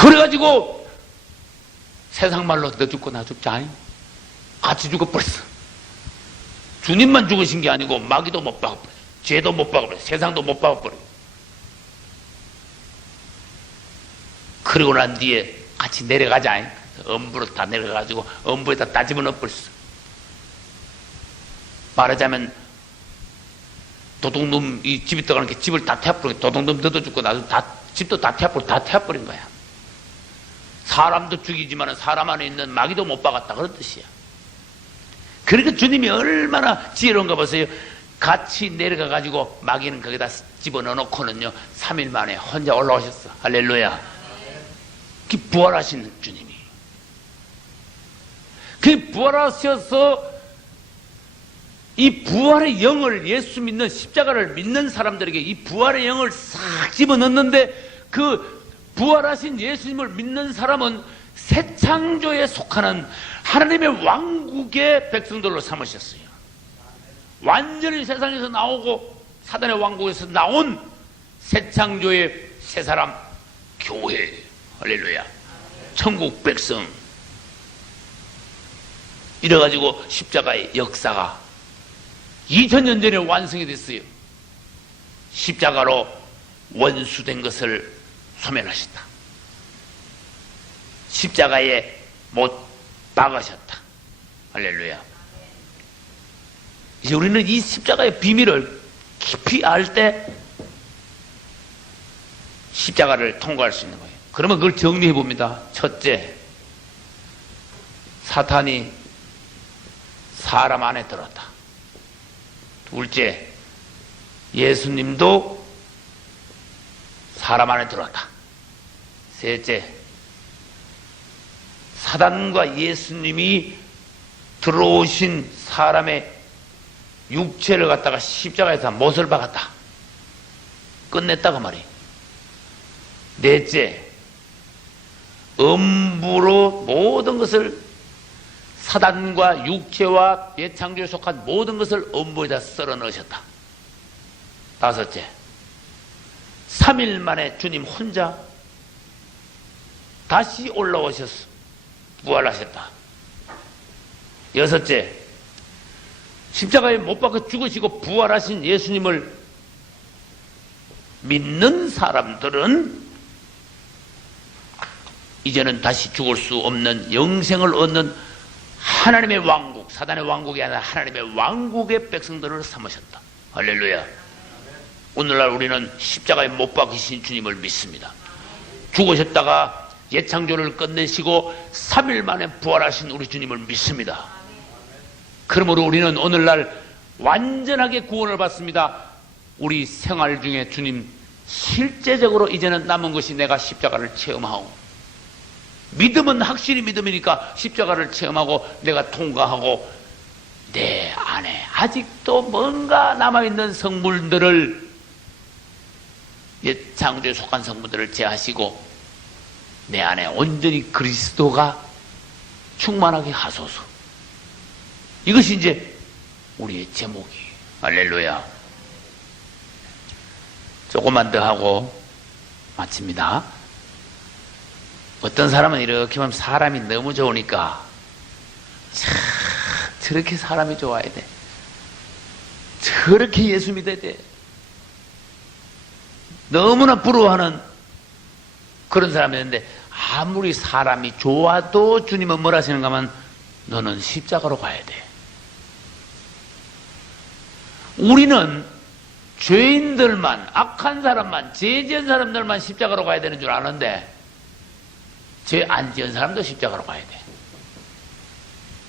그래가지고 세상 말로 너 죽고 나 죽자 아니? 같이 죽어버렸어. 주님만 죽으신 게 아니고 마귀도 못 박아버려, 죄도 못 박아버려, 세상도 못 박아버려. 그러고 난 뒤에 같이 내려가자. 엄부로 다 내려가가지고 엄부에다 다 집어넣어버렸어. 말하자면 도둑놈 이 집에 들어가는 게 집을 다 태워버린 거야. 도둑놈 너도 죽고 나도 다 집도 다 태워버린 거야. 사람도 죽이지만 사람 안에 있는 마귀도 못 박았다 그런 뜻이야. 그러니까 주님이 얼마나 지혜로운가 보세요. 같이 내려가가지고 마귀는 거기다 집어넣어놓고는요 3일 만에 혼자 올라오셨어. 할렐루야. 그 부활하신 주님이 그 부활하셔서 이 부활의 영을, 예수 믿는 십자가를 믿는 사람들에게 이 부활의 영을 싹 집어넣는데, 그 부활하신 예수님을 믿는 사람은 새 창조에 속하는 하나님의 왕국의 백성들로 삼으셨어요. 완전히 세상에서 나오고 사단의 왕국에서 나온 새 창조의 새 사람, 교회. 할렐루야. 천국 백성. 이래가지고 십자가의 역사가 2000년 전에 완성이 됐어요. 십자가로 원수된 것을 소멸하셨다. 십자가에 못 박으셨다. 할렐루야. 이제 우리는 이 십자가의 비밀을 깊이 알 때 십자가를 통과할 수 있는 거예요. 그러면 그걸 정리해 봅니다. 첫째, 사탄이 사람 안에 들었다. 둘째, 예수님도 사람 안에 들었다. 셋째, 사단과 예수님이 들어오신 사람의 육체를 갖다가 십자가에서 못을 박았다. 끝냈다고 말이에요. 넷째, 음부로 모든 것을, 사단과 육체와 대창조에 속한 모든 것을 음부에다 썰어 넣으셨다. 다섯째, 3일 만에 주님 혼자 다시 올라오셔서 부활하셨다. 여섯째, 십자가에 못 박아 죽으시고 부활하신 예수님을 믿는 사람들은 이제는 다시 죽을 수 없는 영생을 얻는 하나님의 왕국, 사단의 왕국이 아니라 하나님의 왕국의 백성들을 삼으셨다. 할렐루야. 오늘날 우리는 십자가에 못 박히신 주님을 믿습니다. 죽으셨다가 옛창조를 끝내시고 3일 만에 부활하신 우리 주님을 믿습니다. 그러므로 우리는 오늘날 완전하게 구원을 받습니다. 우리 생활 중에 주님 실제적으로 이제는 남은 것이 내가 십자가를 체험하고, 믿음은 확실히 믿음이니까 십자가를 체험하고 내가 통과하고, 내 안에 아직도 뭔가 남아있는 성물들을, 옛 창조에 속한 성물들을 제하시고 내 안에 온전히 그리스도가 충만하게 하소서. 이것이 이제 우리의 제목이. 할렐루야. 조금만 더 하고 마칩니다. 어떤 사람은 이렇게 보면 사람이 너무 좋으니까, 참 저렇게 사람이 좋아야 돼, 저렇게 예수 믿어야 돼, 너무나 부러워하는 그런 사람이 있는데, 아무리 사람이 좋아도 주님은 뭘 하시는가 하면 너는 십자가로 가야 돼. 우리는 죄인들만, 악한 사람만, 죄 지은 사람들만 십자가로 가야 되는 줄 아는데 죄 안 지은 사람도 십자가로 가야 돼.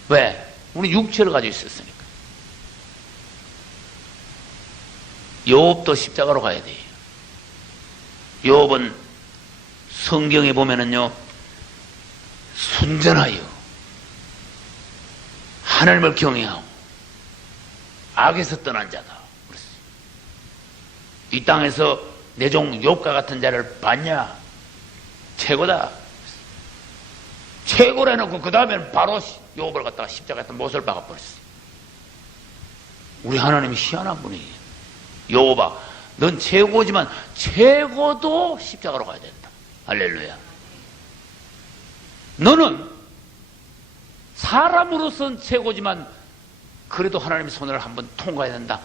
왜? 우리 육체를 가지고 있었으니까. 욥도 십자가로 가야 돼요. 욥은 성경에 보면은요, 순전하여 하나님을 경외하고 악에서 떠난 자다. 그랬어요. 이 땅에서 내 종 욥과 같은 자를 봤냐? 최고다. 최고로 해놓고 그 다음에는 바로 욥을 갖다가 십자가에다 못을 박아버렸어요. 우리 하나님이 희한한 분이에요. 욥아, 넌 최고지만 최고도 십자가로 가야 된다. 할렐루야. 너는 사람으로서는 최고지만 그래도 하나님의 손을 한번 통과해야 된다.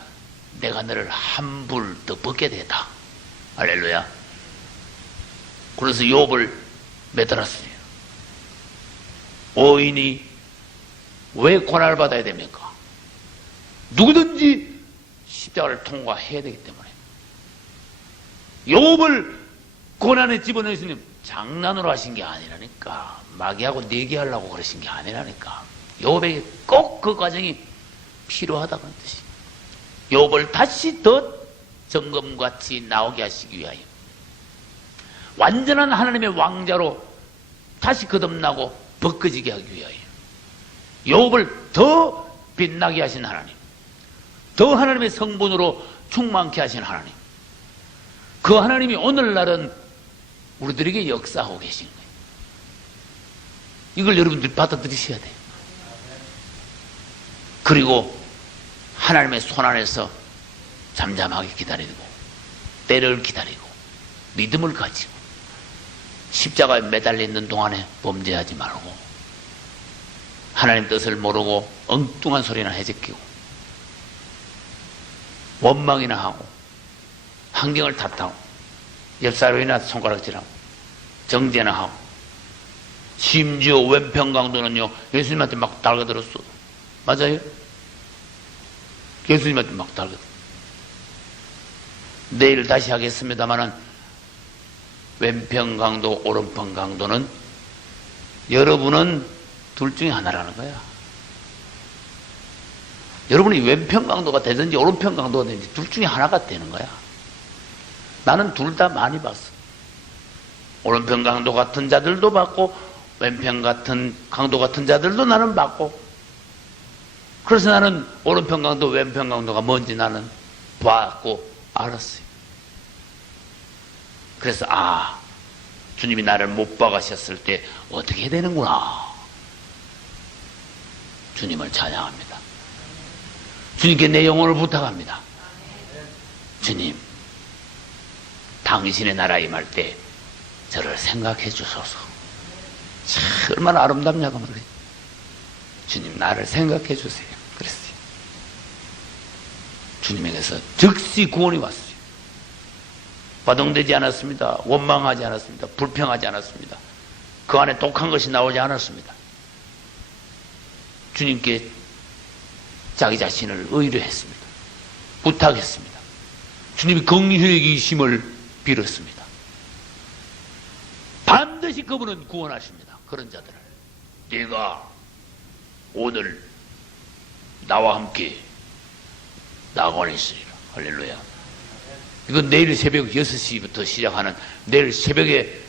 내가 너를 한 불 더 벗게 되다. 할렐루야. 그래서 욥을 매달았어요. 오인이 왜 고난을 받아야 됩니까? 누구든지 십자가를 통과해야 되기 때문에. 욥을 고난에 집어넣으시는 장난으로 하신 게 아니라니까. 마귀하고 내기하려고 그러신 게 아니라니까. 욥에게 꼭 그 과정이 필요하다는 뜻이. 욥을 다시 더 정금같이 나오게 하시기 위하여, 완전한 하나님의 왕자로 다시 거듭나고 벗겨지게 하기 위하여, 욥을 더 빛나게 하신 하나님, 더 하나님의 성분으로 충만케 하신 하나님, 그 하나님이 오늘날은 우리들에게 역사하고 계신 거예요. 이걸 여러분들이 받아들이셔야 돼요. 그리고 하나님의 손안에서 잠잠하게 기다리고, 때를 기다리고, 믿음을 가지고, 십자가에 매달려 있는 동안에 범죄하지 말고, 하나님 뜻을 모르고 엉뚱한 소리나 해제끼고, 원망이나 하고, 환경을 탓하고, 옆사람이나 손가락질하고, 정죄나 하고, 심지어 왼편 강도는요, 예수님한테 막 달가들었어. 맞아요? 예수님한테 막 달가들었어. 내일 다시 하겠습니다마는, 왼편 강도, 오른편 강도는 여러분은 둘 중에 하나라는 거야. 여러분이 왼편 강도가 되든지 오른편 강도가 되든지 둘 중에 하나가 되는 거야. 나는 둘 다 많이 봤어. 오른편 강도 같은 자들도 봤고, 왼편 같은 강도 같은 자들도 나는 봤고, 그래서 나는 오른편 강도, 왼편 강도가 뭔지 나는 봤고 알았어요. 그래서 주님이 나를 못 박으셨을 때 어떻게 해야 되는구나. 주님을 찬양합니다. 주님께 내 영혼을 부탁합니다. 주님, 당신의 나라 임할 때 저를 생각해 주소서. 참 얼마나 아름답냐고 말이에요. 주님, 나를 생각해 주세요. 그랬어요. 주님에게서 즉시 구원이 왔어요. 바동되지 않았습니다. 원망하지 않았습니다. 불평하지 않았습니다. 그 안에 독한 것이 나오지 않았습니다. 주님께 자기 자신을 의뢰했습니다. 부탁했습니다. 주님이 긍휼이심을 빌었습니다. 반드시 그분은 구원하십니다. 그런 자들을. 네가 오늘 나와 함께 나가고 있으리라. 할렐루야. 이건 내일 새벽 6시부터 시작하는, 내일 새벽에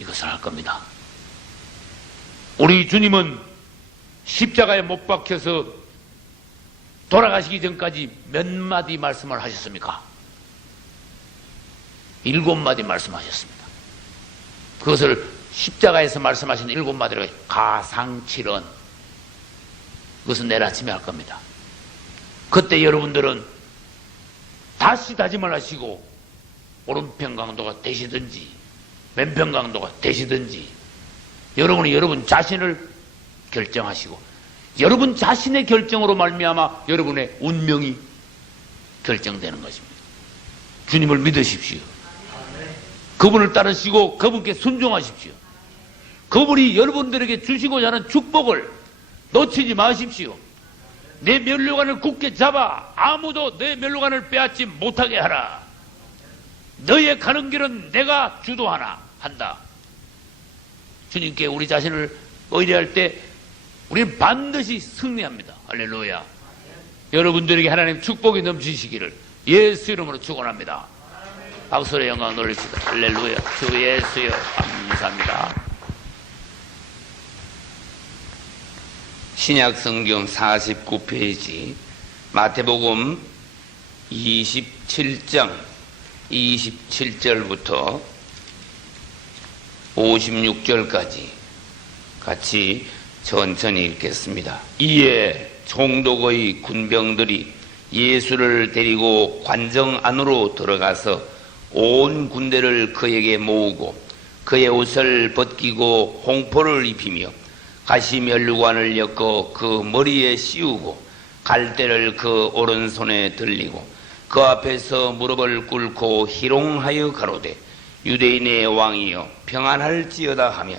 이것을 할 겁니다. 우리 주님은 십자가에 못 박혀서 돌아가시기 전까지 몇 마디 말씀을 하셨습니까? 7마디 말씀하셨습니다. 그것을 십자가에서 말씀하신 7마디로 가상칠언, 그것은 내일 아침에 할 겁니다. 그때 여러분들은 다시 다짐을 하시고, 오른편 강도가 되시든지 왼편 강도가 되시든지, 여러분이 여러분 자신을 결정하시고, 여러분 자신의 결정으로 말미암아 여러분의 운명이 결정되는 것입니다. 주님을 믿으십시오. 그분을 따르시고 그분께 순종하십시오. 그분이 여러분들에게 주시고자 하는 축복을 놓치지 마십시오. 내 면류관을 굳게 잡아 아무도 내 면류관을 빼앗지 못하게 하라. 너의 가는 길은 내가 주도하나 한다. 주님께 우리 자신을 의뢰할 때 우리는 반드시 승리합니다. 할렐루야. 여러분들에게 하나님 축복이 넘치시기를 예수 이름으로 축원합니다. 박수로 영광 돌립시다. 할렐루야. 주 예수여 감사합니다. 신약성경 49페이지 마태복음 27장 27절부터 56절까지 같이 천천히 읽겠습니다. 이에 총독의 군병들이 예수를 데리고 관정 안으로 들어가서 온 군대를 그에게 모으고 그의 옷을 벗기고 홍포를 입히며 가시면류관을 엮어 그 머리에 씌우고 갈대를 그 오른손에 들리고 그 앞에서 무릎을 꿇고 희롱하여 가로되 유대인의 왕이여 평안할지어다 하며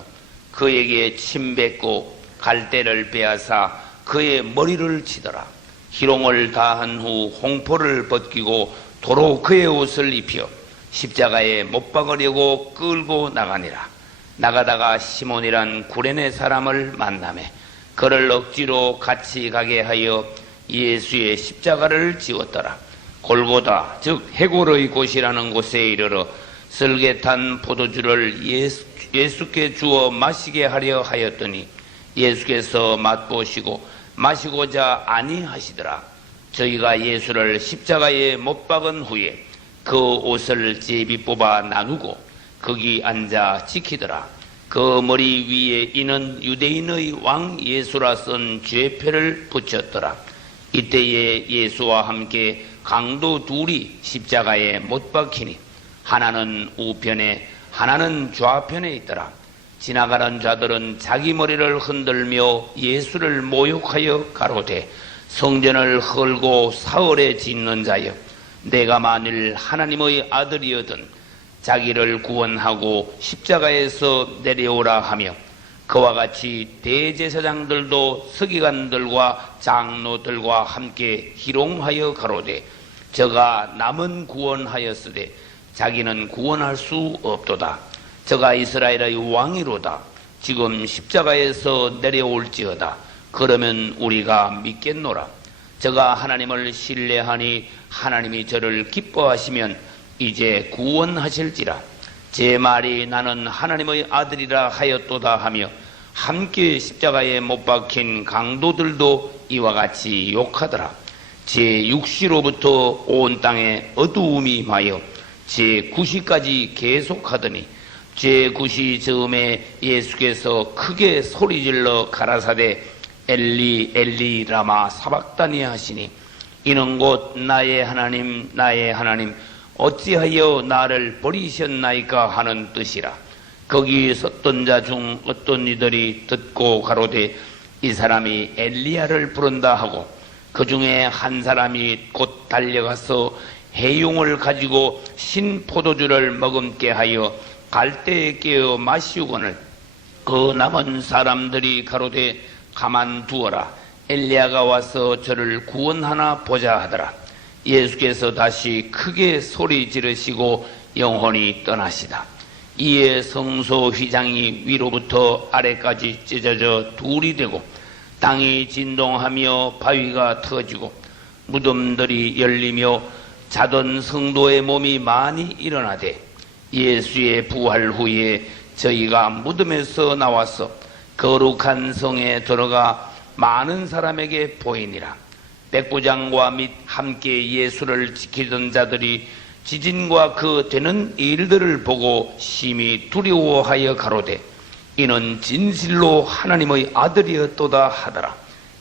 그에게 침 뱉고 갈대를 빼앗아 그의 머리를 치더라. 희롱을 다한 후 홍포를 벗기고 도로 그의 옷을 입혀 십자가에 못 박으려고 끌고 나가니라. 나가다가 시몬이란 구레네 사람을 만나매 그를 억지로 같이 가게 하여 예수의 십자가를 지었더라. 골고다 즉 해골의 곳이라는 곳에 이르러 설계탄 포도주를 예수께 주어 마시게 하려 하였더니 예수께서 맛보시고 마시고자 아니하시더라. 저희가 예수를 십자가에 못 박은 후에 그 옷을 제비 뽑아 나누고 거기 앉아 지키더라. 그 머리 위에 이는 유대인의 왕 예수라 쓴 죄패를 붙였더라. 이때에 예수와 함께 강도 둘이 십자가에 못 박히니 하나는 우편에 하나는 좌편에 있더라. 지나가는 자들은 자기 머리를 흔들며 예수를 모욕하여 가로되 성전을 헐고 사흘에 짓는 자여 내가 만일 하나님의 아들이어든 자기를 구원하고 십자가에서 내려오라 하며 그와 같이 대제사장들도 서기관들과 장로들과 함께 희롱하여 가로되 저가 남은 구원하였으되 자기는 구원할 수 없도다. 저가 이스라엘의 왕이로다. 지금 십자가에서 내려올지어다. 그러면 우리가 믿겠노라. 저가 하나님을 신뢰하니 하나님이 저를 기뻐하시면 이제 구원하실지라. 제 말이 나는 하나님의 아들이라 하였도다 하며 함께 십자가에 못 박힌 강도들도 이와 같이 욕하더라. 제6시로부터 온 땅에 어두움이 임하여 제9시까지 계속하더니 제9시 즈음에 예수께서 크게 소리질러 가라사대 엘리 엘리 라마 사박다니 하시니 이는 곧 나의 하나님 나의 하나님 어찌하여 나를 버리셨나이까 하는 뜻이라. 거기 섰던 자 중 어떤 이들이 듣고 가로되 이 사람이 엘리야를 부른다 하고 그 중에 한 사람이 곧 달려가서 해용을 가지고 신 포도주를 머금게 하여 갈대에 깨어 마시우거늘 그 남은 사람들이 가로되 가만두어라. 엘리야가 와서 저를 구원하나 보자 하더라. 예수께서 다시 크게 소리 지르시고 영혼이 떠나시다. 이에 성소 휘장이 위로부터 아래까지 찢어져 둘이 되고 땅이 진동하며 바위가 터지고 무덤들이 열리며 자던 성도의 몸이 많이 일어나되 예수의 부활 후에 저희가 무덤에서 나와서 거룩한 성에 들어가 많은 사람에게 보이니라. 백부장과 및 함께 예수를 지키던 자들이 지진과 그 되는 일들을 보고 심히 두려워하여 가로되 이는 진실로 하나님의 아들이었도다 하더라.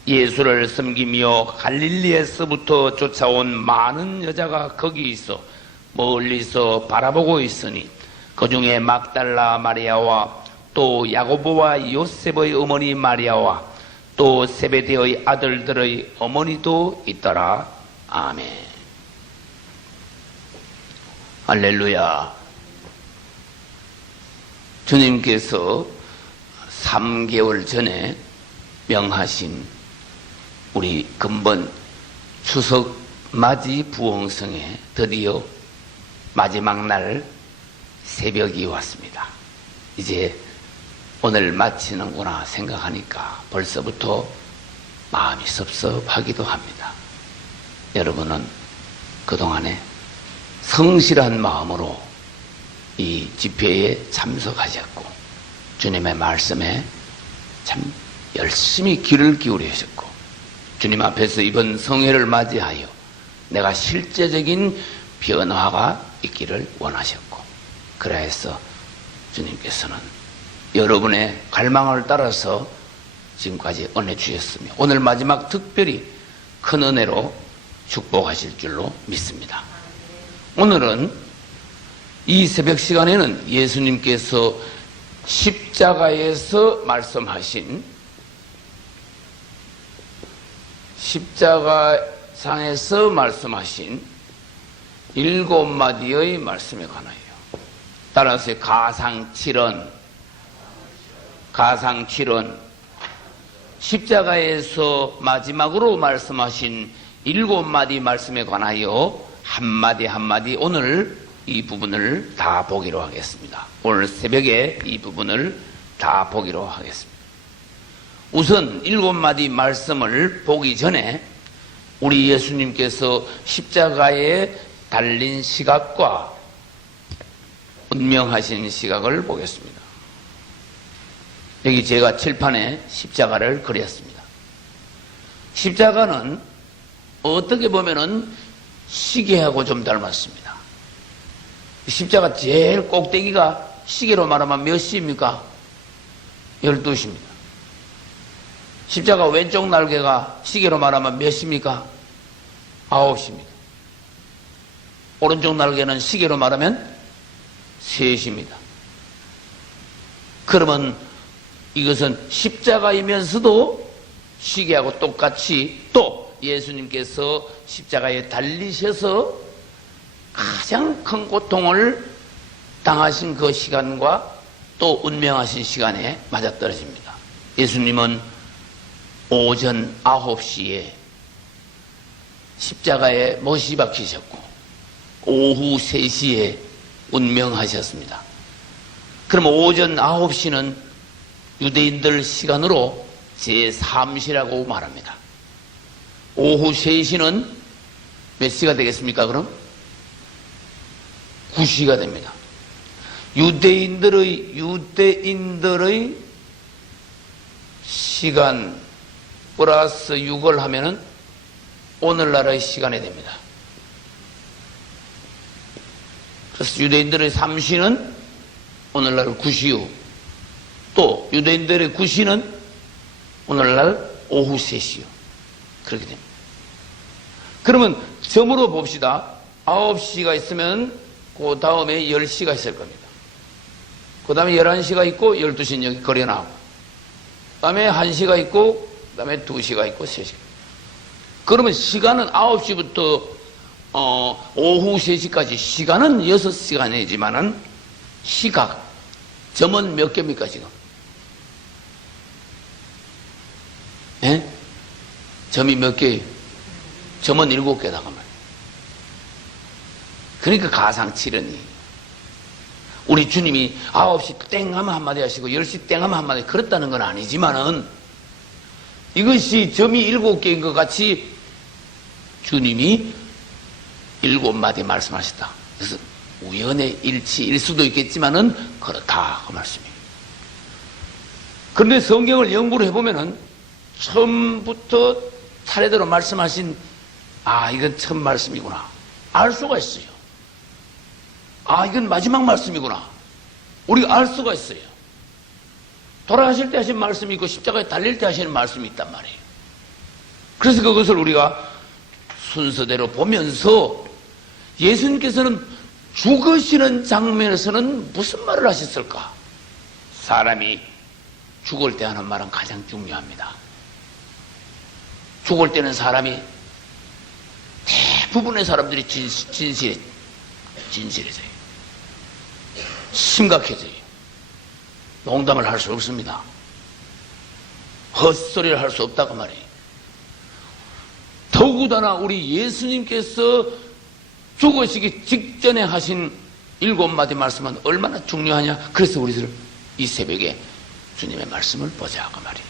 예수를 섬기며 갈릴리에서부터 쫓아온 많은 여자가 거기 있어 멀리서 바라보고 있으니 그 중에 막달라 마리아와 또 야고보와 요셉의 어머니 마리아와 또 세베대의 아들들의 어머니도 있더라. 아멘. 할렐루야. 주님께서 3개월 전에 명하신 우리 근본 추석 맞이 부흥성에 드디어 마지막 날 새벽이 왔습니다. 이제 오늘 마치는구나 생각하니까 벌써부터 마음이 섭섭하기도 합니다. 여러분은 그동안에 성실한 마음으로 이 집회에 참석하셨고 주님의 말씀에 참 열심히 귀를 기울이셨고 주님 앞에서 이번 성회를 맞이하여 내가 실제적인 변화가 있기를 원하셨고 그래서 주님께서는 여러분의 갈망을 따라서 지금까지 은혜 주셨으며 오늘 마지막 특별히 큰 은혜로 축복하실 줄로 믿습니다. 오늘은 이 새벽 시간에는 예수님께서 십자가에서 말씀하신, 십자가상에서 말씀하신 7마디의 말씀에 관하여, 따라서 가상칠언, 십자가에서 마지막으로 말씀하신 7마디 말씀에 관하여 한마디 한마디 오늘 이 부분을 다 보기로 하겠습니다. 오늘 새벽에 이 부분을 다 보기로 하겠습니다. 우선 7마디 말씀을 보기 전에 우리 예수님께서 십자가에 달린 시각과 운명하신 시각을 보겠습니다. 여기 제가 칠판에 십자가를 그렸습니다. 십자가는 어떻게 보면은 시계하고 좀 닮았습니다. 십자가 제일 꼭대기가 시계로 말하면 몇 시입니까? 12시입니다. 십자가 왼쪽 날개가 시계로 말하면 몇 시입니까? 9시입니다. 오른쪽 날개는 시계로 말하면 3시입니다. 그러면 이것은 십자가이면서도 시계하고 똑같이 또 예수님께서 십자가에 달리셔서 가장 큰 고통을 당하신 그 시간과 또 운명하신 시간에 맞아떨어집니다. 예수님은 오전 9시에 십자가에 못이 박히셨고 오후 3시에 운명하셨습니다. 그럼 오전 9시는 유대인들 시간으로 제3시라고 말합니다. 오후 3시는 몇 시가 되겠습니까? 그럼 9시가 됩니다. 유대인들의 시간 플러스 6을 하면은 오늘날의 시간이 됩니다. 그래서 유대인들의 3시는 오늘날 9시요. 또 유대인들의 9시는 오늘날 오후 3시요. 그렇게 됩니다. 그러면 점으로 봅시다. 9시가 있으면 그 다음에 10시가 있을 겁니다. 그 다음에 11시가 있고 12시는 여기 그려나오고, 그 다음에 1시가 있고, 그 다음에 2시가 있고 3시가. 그러면 시간은 9시부터 오후 3시까지 시간은 6시간이지만은 시각, 점은 몇 개입니까 지금? 예? 점이 몇 개예요? 점은 7개다 그 말이에요. 그러니까 가상칠언이, 우리 주님이 9시 땡 하면 한마디 하시고 10시 땡 하면 한마디, 그렇다는 건 아니지만은 이것이 점이 7개인 것 같이 주님이 7마디 말씀하셨다. 그래서 우연의 일치일 수도 있겠지만은 그렇다 그 말씀이에요. 그런데 성경을 연구를 해보면은 처음부터 차례대로 말씀하신, 이건 첫 말씀이구나 알 수가 있어요. 이건 마지막 말씀이구나 우리가 알 수가 있어요. 돌아가실 때 하신 말씀이 있고 십자가에 달릴 때 하시는 말씀이 있단 말이에요. 그래서 그것을 우리가 순서대로 보면서 예수님께서는 죽으시는 장면에서는 무슨 말을 하셨을까? 사람이 죽을 때 하는 말은 가장 중요합니다. 죽을 때는 사람이, 대부분의 사람들이 진실해져요. 심각해져요. 농담을 할 수 없습니다. 헛소리를 할 수 없다고 말이에요. 더구나 우리 예수님께서 죽으시기 직전에 하신 7마디 말씀은 얼마나 중요하냐. 그래서 우리들 이 새벽에 주님의 말씀을 보자 그 말이에요.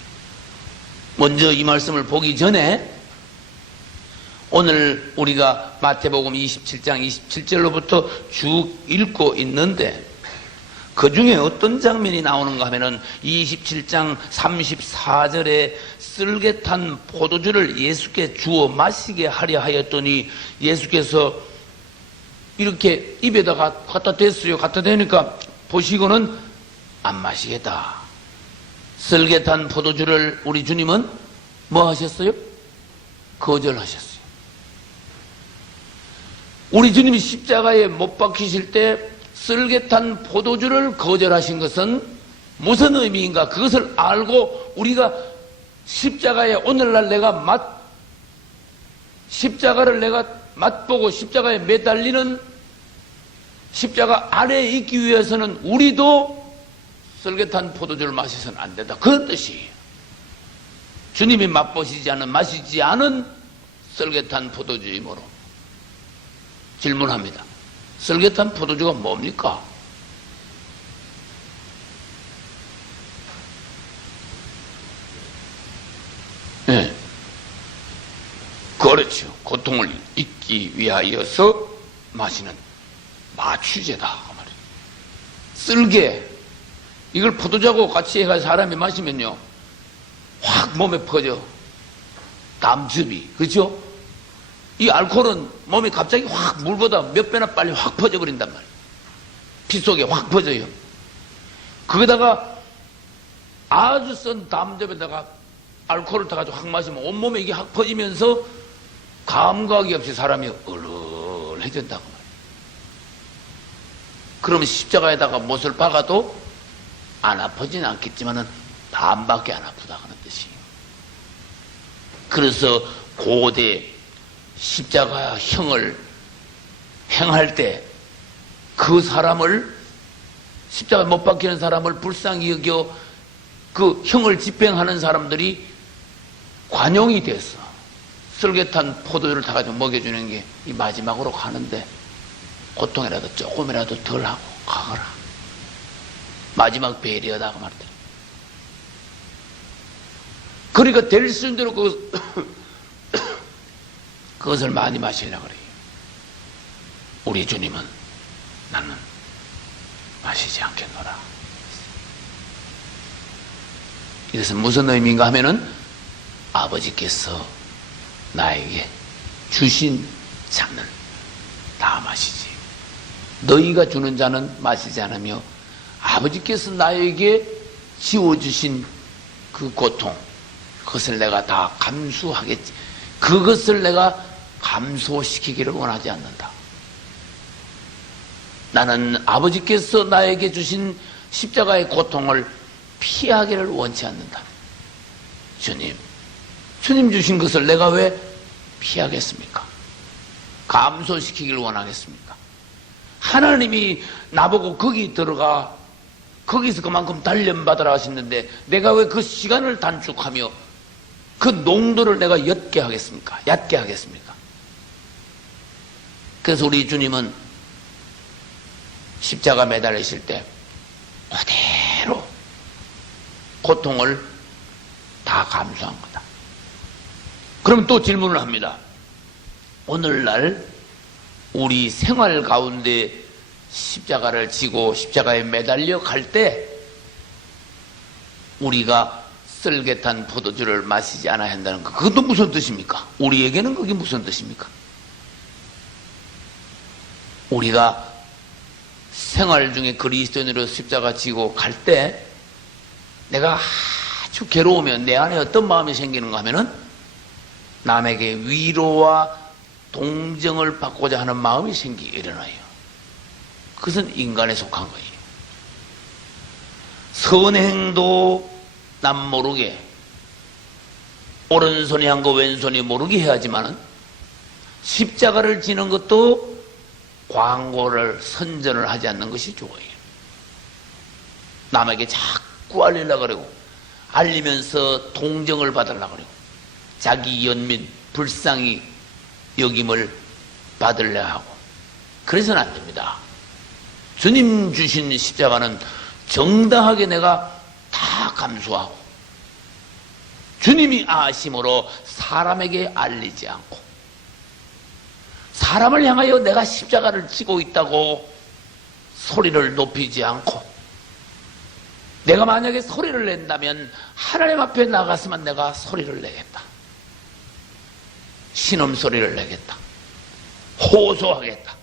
먼저 이 말씀을 보기 전에 오늘 우리가 마태복음 27장 27절로부터 쭉 읽고 있는데 그 중에 어떤 장면이 나오는가 하면은 27장 34절에 쓸개탄 포도주를 예수께 주어 마시게 하려 하였더니 예수께서 이렇게 입에다가 갖다 댔어요. 갖다 대니까 보시고는 안 마시겠다. 쓸개탄 포도주를 우리 주님은 뭐 하셨어요? 거절하셨어요. 우리 주님이 십자가에 못 박히실 때 쓸개탄 포도주를 거절하신 것은 무슨 의미인가 그것을 알고 우리가 십자가에 오늘날 십자가를 내가 맛보고 십자가에 매달리는 십자가 아래에 있기 위해서는 우리도 썰get한 포도주를 마셔서는 안 된다. 그런 뜻이에요. 주님이 맛보시지 않은, 마시지 않은 썰get한 포도주이므로. 질문합니다. 썰get한 포도주가 뭡니까? 네. 그렇죠. 고통을 잊기 위하여서 마시는 마취제다. 그 말이에요. 쓸개. 이걸 포도주하고 같이 해가 사람이 마시면요. 확 몸에 퍼져. 담즙이. 그렇죠? 이 알코올은 몸에 갑자기 확 물보다 몇 배나 빨리 확 퍼져버린단 말이에요. 피 속에 확 퍼져요. 거기다가 아주 쓴 담즙에다가 알코올을 타가지고 확 마시면 온몸에 이게 확 퍼지면서 감각이 없이 사람이 얼얼해진다고 말이에요. 그러면 십자가에다가 못을 박아도 안 아프진 않겠지만은 반밖에 안 아프다 하는 뜻이에요. 그래서 고대 십자가형을 행할 때 그 사람을 십자가에 못 박히는 사람을 불쌍히 여겨 그 형을 집행하는 사람들이 관용이 돼서 썰get한 포도주를 타가지고 먹여주는 게 이 마지막으로 가는데 고통이라도 조금이라도 덜하고 가거라. 마지막 배려다 그 말이다. 그러니까 될 수 있는 대로 그것을 많이 마시려고 그래요. 우리 주님은 나는 마시지 않겠노라. 이것은 무슨 의미인가 하면은 아버지께서 나에게 주신 잔을 다 마시지. 너희가 주는 잔은 마시지 않으며 아버지께서 나에게 지워주신 그 고통, 그것을 내가 다 감수하겠지. 그것을 내가 감소시키기를 원하지 않는다. 나는 아버지께서 나에게 주신 십자가의 고통을 피하기를 원치 않는다. 주님 주신 것을 내가 왜 피하겠습니까? 감소시키기를 원하겠습니까? 하나님이 나보고 거기 들어가 거기서 그만큼 단련받으라 하셨는데 내가 왜 그 시간을 단축하며 그 농도를 내가 얕게 하겠습니까? 그래서 우리 주님은 십자가 매달리실 때 그대로 고통을 다 감수한 거다. 그럼 또 질문을 합니다. 오늘날 우리 생활 가운데 십자가를 지고 십자가에 매달려 갈 때 우리가 썰get한 포도주를 마시지 않아야 한다는 것, 그것도 무슨 뜻입니까? 우리에게는 그게 무슨 뜻입니까? 우리가 생활 중에 그리스도인으로 십자가 지고 갈 때 내가 아주 괴로우면 내 안에 어떤 마음이 생기는가 하면은 남에게 위로와 동정을 받고자 하는 마음이 일어나요. 그것은 인간에 속한 거예요. 선행도 남 모르게 오른손이 한 거 왼손이 모르게 해야지만은 십자가를 지는 것도 광고를 선전을 하지 않는 것이 좋아요. 남에게 자꾸 알리려고 그러고 알리면서 동정을 받으려고 그러고 자기 연민 불쌍히 여김을 받으려 하고 그래서는 안 됩니다. 주님 주신 십자가는 정당하게 내가 다 감수하고 주님이 아심으로 사람에게 알리지 않고 사람을 향하여 내가 십자가를 지고 있다고 소리를 높이지 않고 내가 만약에 소리를 낸다면 하나님 앞에 나가서만 내가 소리를 내겠다. 신음소리를 내겠다. 호소하겠다.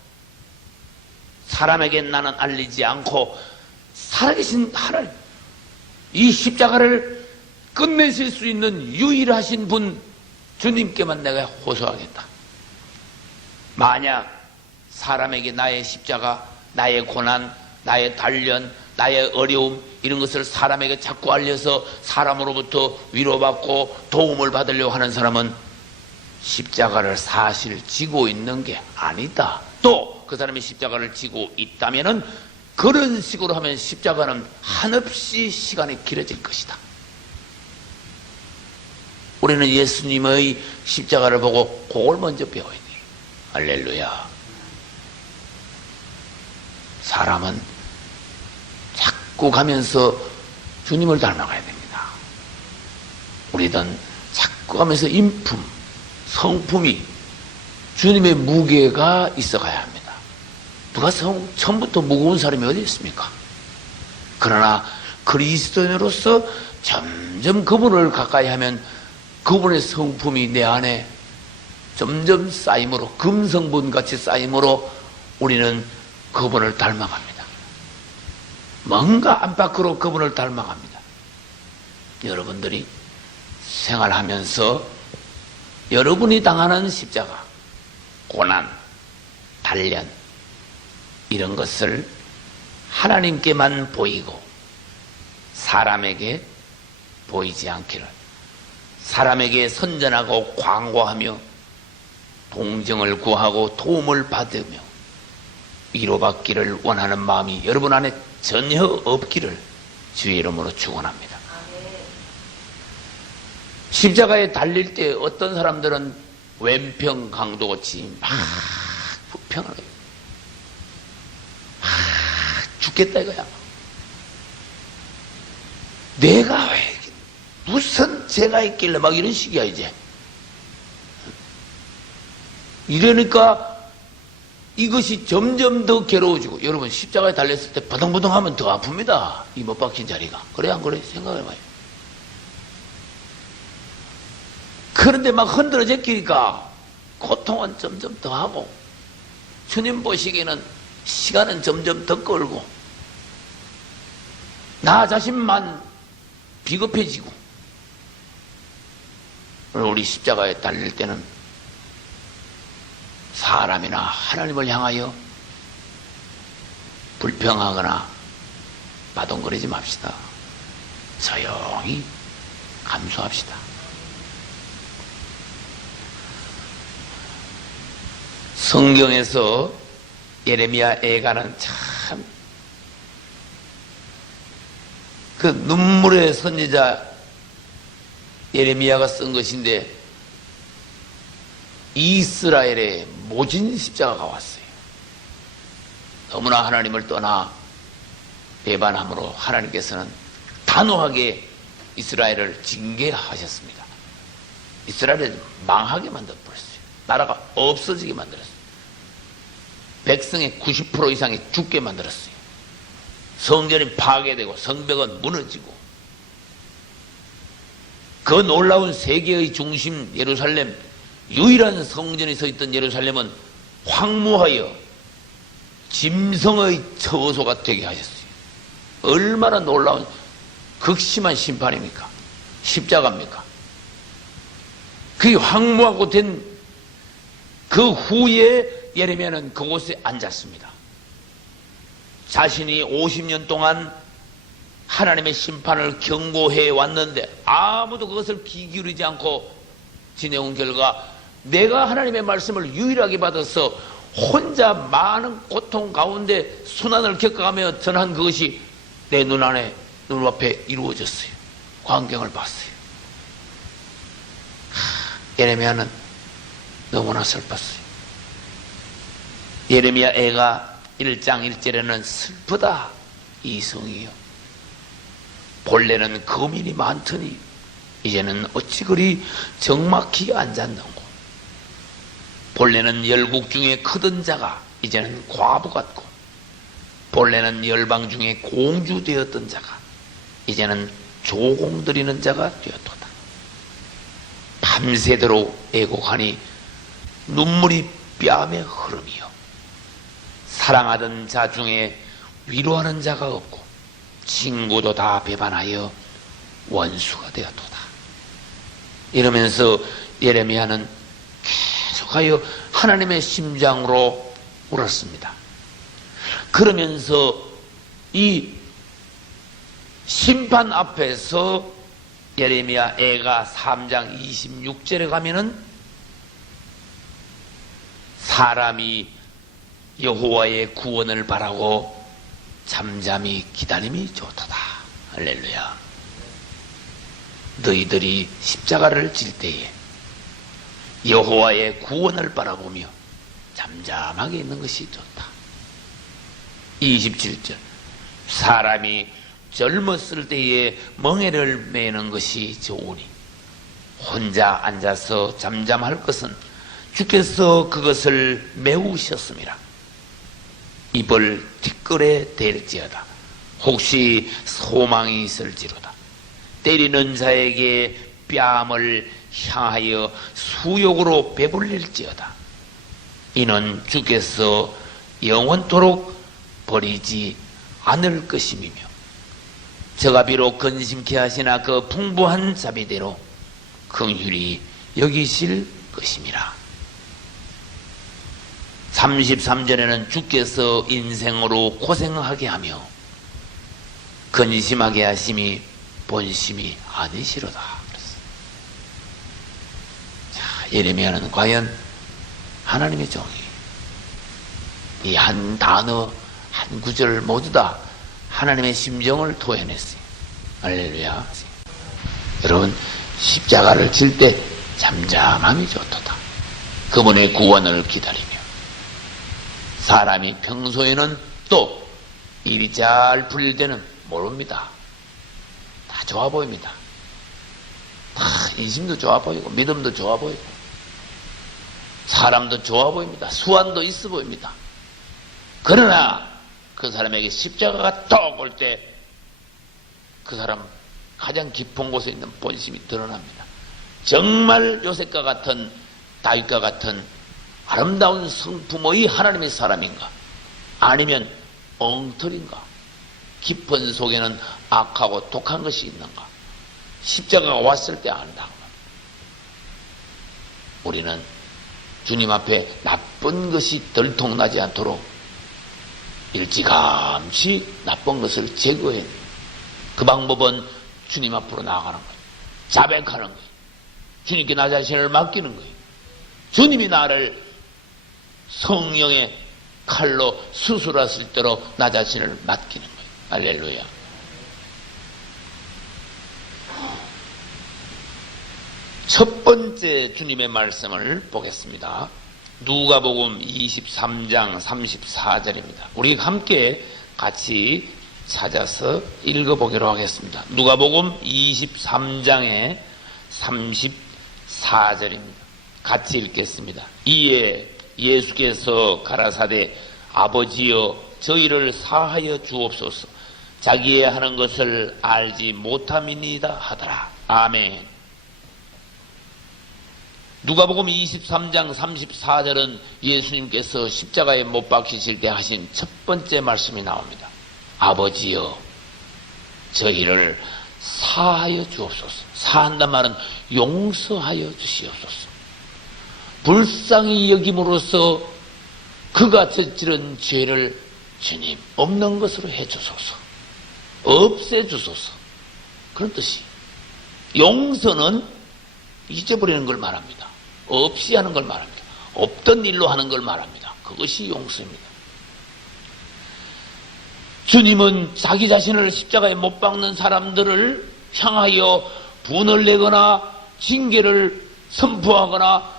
사람에게 나는 알리지 않고 살아계신 하나님, 이 십자가를 끝내실 수 있는 유일하신 분 주님께만 내가 호소하겠다. 만약 사람에게 나의 십자가, 나의 고난, 나의 단련, 나의 어려움 이런 것을 사람에게 자꾸 알려서 사람으로부터 위로받고 도움을 받으려고 하는 사람은 십자가를 사실 지고 있는 게 아니다. 또 그 사람이 십자가를 지고 있다면은 그런 식으로 하면 십자가는 한없이 시간이 길어질 것이다. 우리는 예수님의 십자가를 보고 그걸 먼저 배워야 돼. 할렐루야. 사람은 자꾸 가면서 주님을 닮아가야 됩니다. 우리는 자꾸 가면서 인품, 성품이 주님의 무게가 있어가야 합니다. 누가 처음부터 무거운 사람이 어디 있습니까? 그러나 그리스도인으로서 점점 그분을 가까이 하면 그분의 성품이 내 안에 점점 쌓임으로, 금성분같이 쌓임으로 우리는 그분을 닮아갑니다. 뭔가 안팎으로 그분을 닮아갑니다. 여러분들이 생활하면서 여러분이 당하는 십자가, 고난, 단련 이런 것을 하나님께만 보이고 사람에게 보이지 않기를, 사람에게 선전하고 광고하며 동정을 구하고 도움을 받으며 위로받기를 원하는 마음이 여러분 안에 전혀 없기를 주의 이름으로 축원합니다. 십자가에 달릴 때 어떤 사람들은 왼평 강도같이 막 불평을 해요. 죽겠다 이거야. 내가 왜 무슨 죄가 있길래 막 이런 식이야 이제. 이러니까 이것이 점점 더 괴로워지고, 여러분 십자가에 달렸을 때 버덩버덩하면 더 아픕니다. 이 못 박힌 자리가. 그래 안 그래? 생각을 해봐요. 그런데 막 흔들어 제끼니까 고통은 점점 더 하고, 주님 보시기에는 시간은 점점 더 끌고, 나 자신만 비겁해지고, 우리 십자가에 달릴 때는 사람이나 하나님을 향하여 불평하거나 바동거리지 맙시다. 조용히 감수합시다. 성경에서 예레미야 애가는 참 그 눈물의 선지자 예레미야가 쓴 것인데, 이스라엘에 모진 십자가가 왔어요. 너무나 하나님을 떠나 배반함으로 하나님께서는 단호하게 이스라엘을 징계하셨습니다. 이스라엘을 망하게 만들어버렸어요. 나라가 없어지게 만들었어요. 백성의 90% 이상이 죽게 만들었어요. 성전이 파괴되고 성벽은 무너지고, 그 놀라운 세계의 중심 예루살렘, 유일한 성전이 서 있던 예루살렘은 황무하여 짐승의 처소가 되게 하셨어요. 얼마나 놀라운 극심한 심판입니까? 십자가입니까? 그게 황무하고 된 그 후에 예레미야는 그곳에 앉았습니다. 자신이 50년 동안 하나님의 심판을 경고해 왔는데 아무도 그것을 귀 기울이지 않고 지내온 결과, 내가 하나님의 말씀을 유일하게 받아서 혼자 많은 고통 가운데 순환을 겪어가며 전한 그것이 내 눈앞에 이루어졌어요. 광경을 봤어요. 예레미야는 너무나 슬펐어요. 예레미야 애가 1장 1절에는 슬프다 이성이요, 본래는 거민이 많더니 이제는 어찌 그리 적막히 앉았는고. 본래는 열국 중에 크던 자가 이제는 과부 같고, 본래는 열방 중에 공주 되었던 자가 이제는 조공드리는 자가 되었도다. 밤새도록 애곡하니 눈물이 뺨에 흐름이요, 사랑하던 자 중에 위로하는 자가 없고 친구도 다 배반하여 원수가 되었도다. 이러면서 예레미야는 계속하여 하나님의 심장으로 울었습니다. 그러면서 이 심판 앞에서 예레미야 애가 3장 26절에 가면은 사람이 여호와의 구원을 바라고 잠잠히 기다림이 좋도다. 할렐루야. 너희들이 십자가를 질 때에 여호와의 구원을 바라보며 잠잠하게 있는 것이 좋다. 27절 사람이 젊었을 때에 멍에를 매는 것이 좋으니 혼자 앉아서 잠잠할 것은 주께서 그것을 메우셨음이라. 입을 뒷걸에 댈지어다. 혹시 소망이 있을지로다. 때리는 자에게 뺨을 향하여 수욕으로 배불릴지어다. 이는 주께서 영원토록 버리지 않을 것임이며 저가 비록 근심케 하시나 그 풍부한 자비대로 긍휼히 여기실 것임이라. 33절에는 주께서 인생으로 고생하게 하며 근심하게 하심이 본심이 아니시로다. 자, 예레미야는 과연 하나님의 종이 이 한 단어 한 구절 모두 다 하나님의 심정을 토해냈어요. 할렐루야. 여러분 십자가를 질 때 잠잠함이 좋도다. 그분의 구원을 기다리며 사람이 평소에는 또 일이 잘 풀릴 때는 모릅니다. 다 좋아 보입니다. 다 인심도 좋아 보이고 믿음도 좋아 보이고 사람도 좋아 보입니다. 수완도 있어 보입니다. 그러나 그 사람에게 십자가가 딱 올 때 그 사람 가장 깊은 곳에 있는 본심이 드러납니다. 정말 요셉과 같은 다윗과 같은 아름다운 성품의 하나님의 사람인가 아니면 엉터리인가 깊은 속에는 악하고 독한 것이 있는가 십자가가 왔을 때 안다고. 우리는 주님 앞에 나쁜 것이 들통나지 않도록 일찌감치 나쁜 것을 제거해. 그 방법은 주님 앞으로 나아가는 거예요. 자백하는 거예요. 주님께 나 자신을 맡기는 거예요. 주님이 나를 성령의 칼로 수술하실 대로 나 자신을 맡기는 거예요. 할렐루야. 첫 번째 주님의 말씀을 보겠습니다. 누가복음 23장 34절입니다. 우리 함께 같이 찾아서 읽어보기로 하겠습니다. 누가복음 23장의 34절입니다. 같이 읽겠습니다. 이에 예수께서 가라사대 아버지여 저희를 사하여 주옵소서 자기의 하는 것을 알지 못함이니이다 하더라. 아멘. 누가복음 23장 34절은 예수님께서 십자가에 못 박히실 때 하신 첫 번째 말씀이 나옵니다. 아버지여 저희를 사하여 주옵소서. 사한단 말은 용서하여 주시옵소서. 불쌍히 여김으로써 그가 저지른 죄를 주님 없는 것으로 해주소서. 없애주소서. 그런 뜻이. 용서는 잊어버리는 걸 말합니다. 없이 하는 걸 말합니다. 없던 일로 하는 걸 말합니다. 그것이 용서입니다. 주님은 자기 자신을 십자가에 못 박는 사람들을 향하여 분을 내거나 징계를 선포하거나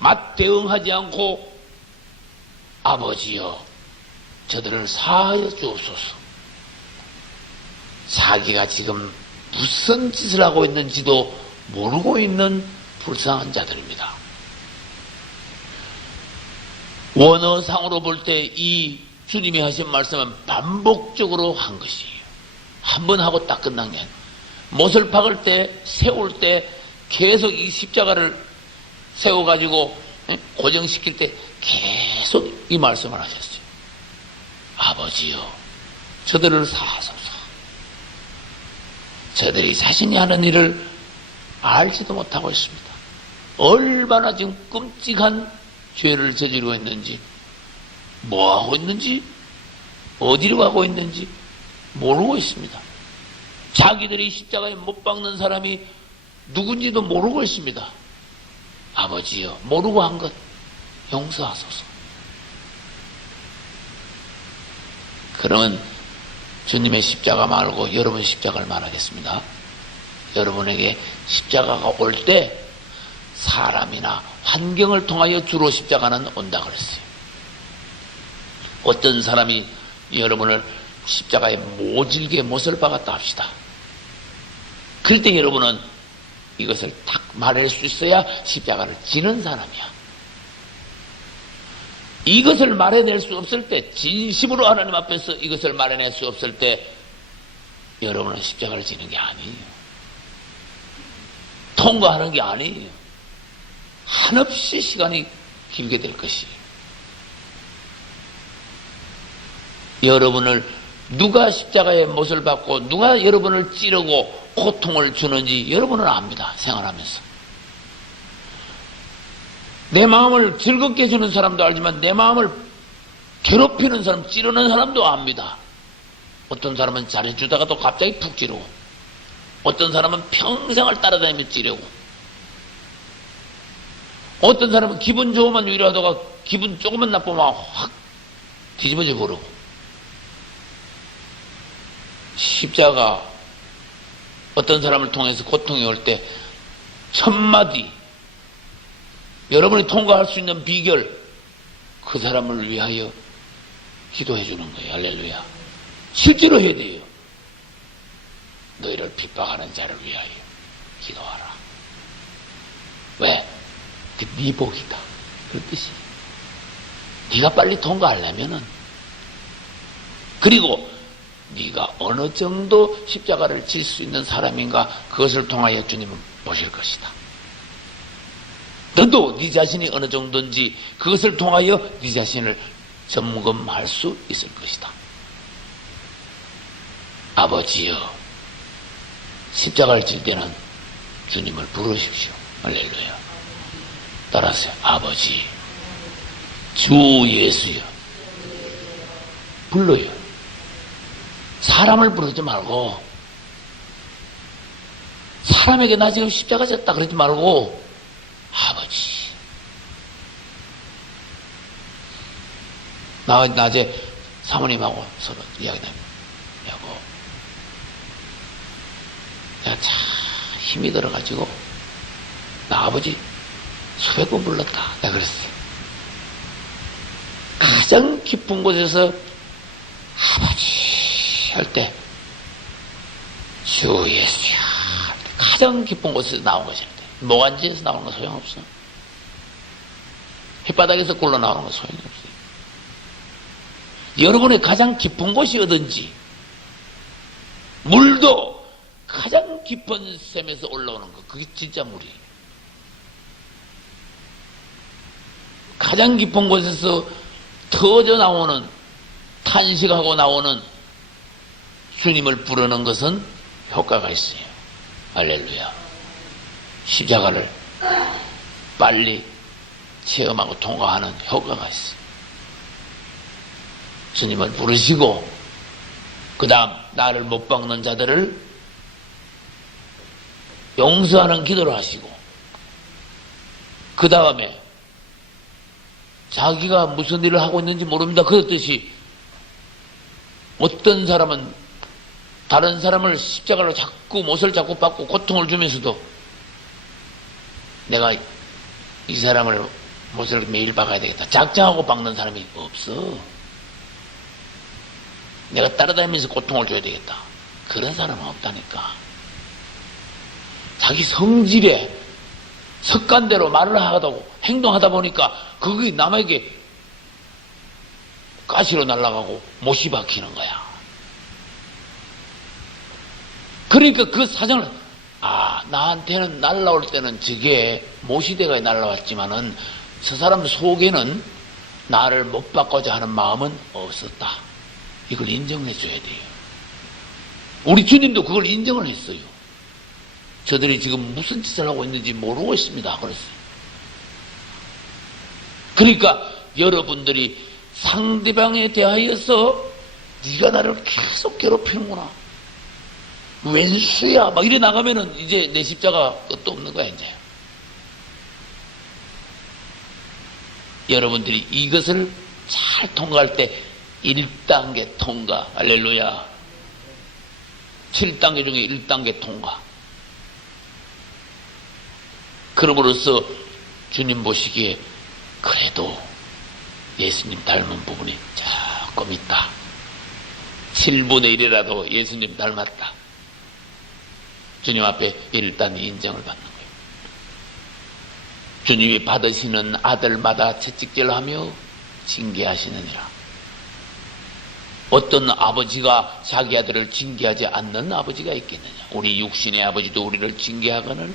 맞대응하지 않고 아버지여 저들을 사하여 주옵소서. 자기가 지금 무슨 짓을 하고 있는지도 모르고 있는 불쌍한 자들입니다. 원어상으로 볼 때 이 주님이 하신 말씀은 반복적으로 한 것이에요. 한 번 하고 딱 끝난 게 아니에요. 못을 박을 때, 세울 때 계속 이 십자가를 세워가지고 고정시킬 때 계속 이 말씀을 하셨어요. 아버지여 저들을 사하소서. 저들이 자신이 하는 일을 알지도 못하고 있습니다. 얼마나 지금 끔찍한 죄를 저지르고 있는지, 뭐하고 있는지, 어디로 가고 있는지 모르고 있습니다. 자기들이 십자가에 못 박는 사람이 누군지도 모르고 있습니다. 아버지여, 모르고 한 것 용서하소서. 그러면 주님의 십자가 말고 여러분 십자가를 말하겠습니다. 여러분에게 십자가가 올 때 사람이나 환경을 통하여 주로 십자가는 온다 그랬어요. 어떤 사람이 여러분을 십자가에 모질게 못을 박았다 합시다. 그럴 때 여러분은 이것을 딱 말할 수 있어야 십자가를 지는 사람이야. 이것을 말해낼 수 없을 때, 진심으로 하나님 앞에서 이것을 말해낼 수 없을 때 여러분은 십자가를 지는 게 아니에요. 통과하는 게 아니에요. 한없이 시간이 길게 될 것이에요. 여러분을 누가 십자가에 못을 박고 누가 여러분을 찌르고 고통을 주는지 여러분은 압니다. 생활하면서. 내 마음을 즐겁게 해주는 사람도 알지만 내 마음을 괴롭히는 사람, 찌르는 사람도 압니다. 어떤 사람은 잘해주다가도 갑자기 푹 찌르고, 어떤 사람은 평생을 따라다니며 찌르고, 어떤 사람은 기분 좋으면 위로하다가 기분 조금만 나쁘면 확 뒤집어져 버리고. 십자가 어떤 사람을 통해서 고통이 올 때 첫마디 여러분이 통과할 수 있는 비결, 그 사람을 위하여 기도해 주는 거예요. 할렐루야. 실제로 해야 돼요. 너희를 핍박하는 자를 위하여 기도하라. 왜? 그 네 복이다. 그런 뜻이. 네가 빨리 통과하려면은, 그리고 네가 어느 정도 십자가를 질 수 있는 사람인가, 그것을 통하여 주님은 보실 것이다. 너도 네 자신이 어느 정도인지 그것을 통하여 네 자신을 점검할 수 있을 것이다. 아버지여, 십자가를 질 때는 주님을 부르십시오. 할렐루야. 따라하세요. 아버지, 주 예수여. 불러요. 사람을 부르지 말고, 사람에게 나 지금 십자가 졌다 그러지 말고, 아버지. 낮에 사모님하고 서로 이야기합니다. 여보, 내가 참 힘이 들어가지고 나 아버지 수백 번 불렀다. 내가 그랬어요. 가장 깊은 곳에서 아버지 할 때 주 예수야 가장 깊은 곳에서 나온 것일 때, 모간지에서 나오는 건 소용없어. 혓바닥에서 굴러 나오는 건 소용이 없어요. 여러분의 가장 깊은 곳이 어딘지, 물도 가장 깊은 샘에서 올라오는 거, 그게 진짜 물이에요. 가장 깊은 곳에서 터져 나오는, 탄식하고 나오는 주님을 부르는 것은 효과가 있어요. 할렐루야. 십자가를 빨리 체험하고 통과하는 효과가 있어요. 주님을 부르시고, 그 다음 나를 못 박는 자들을 용서하는 기도를 하시고, 그 다음에 자기가 무슨 일을 하고 있는지 모릅니다. 그렇듯이 어떤 사람은 다른 사람을 십자가로 자꾸 못을 자꾸 박고 고통을 주면서도 내가 이 사람을 못을 매일 박아야 되겠다, 작정하고 박는 사람이 없어. 내가 따라다니면서 고통을 줘야 되겠다, 그런 사람은 없다니까. 자기 성질에 습관대로 말을 하다고 행동하다 보니까 그게 남에게 가시로 날아가고 못이 박히는 거야. 그러니까 그 사정을, 나한테는 날아올 때는 저게 모시대가 날아왔지만은 저 사람 속에는 나를 못 받고자 하는 마음은 없었다. 이걸 인정해 줘야 돼요. 우리 주님도 그걸 인정을 했어요. 저들이 지금 무슨 짓을 하고 있는지 모르고 있습니다. 그랬어요. 그러니까 여러분들이 상대방에 대하여서 네가 나를 계속 괴롭히는구나, 웬수야 막 이래 나가면은 이제 내 십자가 끝도 없는 거야. 이제 여러분들이 이것을 잘 통과할 때 1단계 통과, 할렐루야. 7단계 중에 1단계 통과. 그럼으로써 주님 보시기에 그래도 예수님 닮은 부분이 조금 있다. 7분의 1이라도 예수님 닮았다. 주님 앞에 일단 인정을 받는 거예요. 주님이 받으시는 아들마다 채찍질하며 징계하시느니라. 어떤 아버지가 자기 아들을 징계하지 않는 아버지가 있겠느냐. 우리 육신의 아버지도 우리를 징계하거늘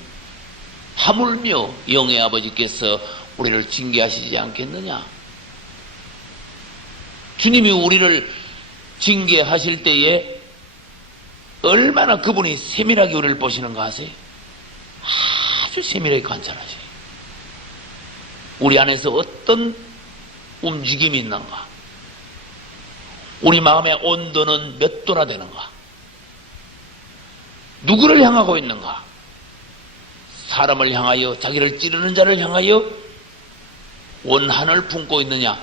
하물며 영의 아버지께서 우리를 징계하시지 않겠느냐. 주님이 우리를 징계하실 때에 얼마나 그분이 세밀하게 우리를 보시는가 아세요? 아주 세밀하게 관찰하세요. 우리 안에서 어떤 움직임이 있는가? 우리 마음의 온도는 몇 도나 되는가? 누구를 향하고 있는가? 사람을 향하여, 자기를 찌르는 자를 향하여 원한을 품고 있느냐?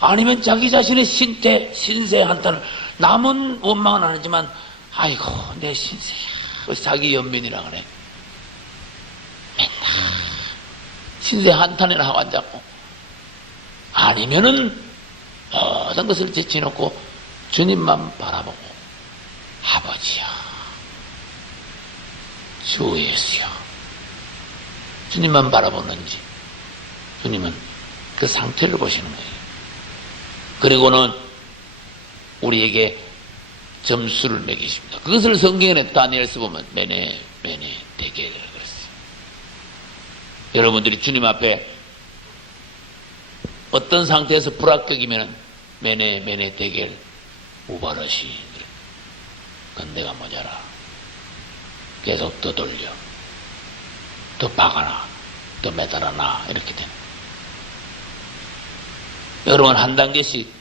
아니면 자기 자신의 신세 한탄을, 남은 원망은 아니지만 아이고 내 신세야, 자기 연민이라 그래. 맨날 신세 한탄이나 하고 앉았고, 아니면은 모든 것을 제치놓고 주님만 바라보고 아버지야, 주 예수야, 주님만 바라보는지 주님은 그 상태를 보시는 거예요. 그리고는 우리에게 점수를 매기십니다. 그것을 성경에 다니엘서 보면 메네 데겔이라고 그랬어요. 여러분들이 주님 앞에 어떤 상태에서 불합격이면 메네 데겔 우바르시, 그건 내가 모자라. 계속 더 돌려, 더 박아놔, 더 매달아놔, 이렇게 되는. 여러분 한 단계씩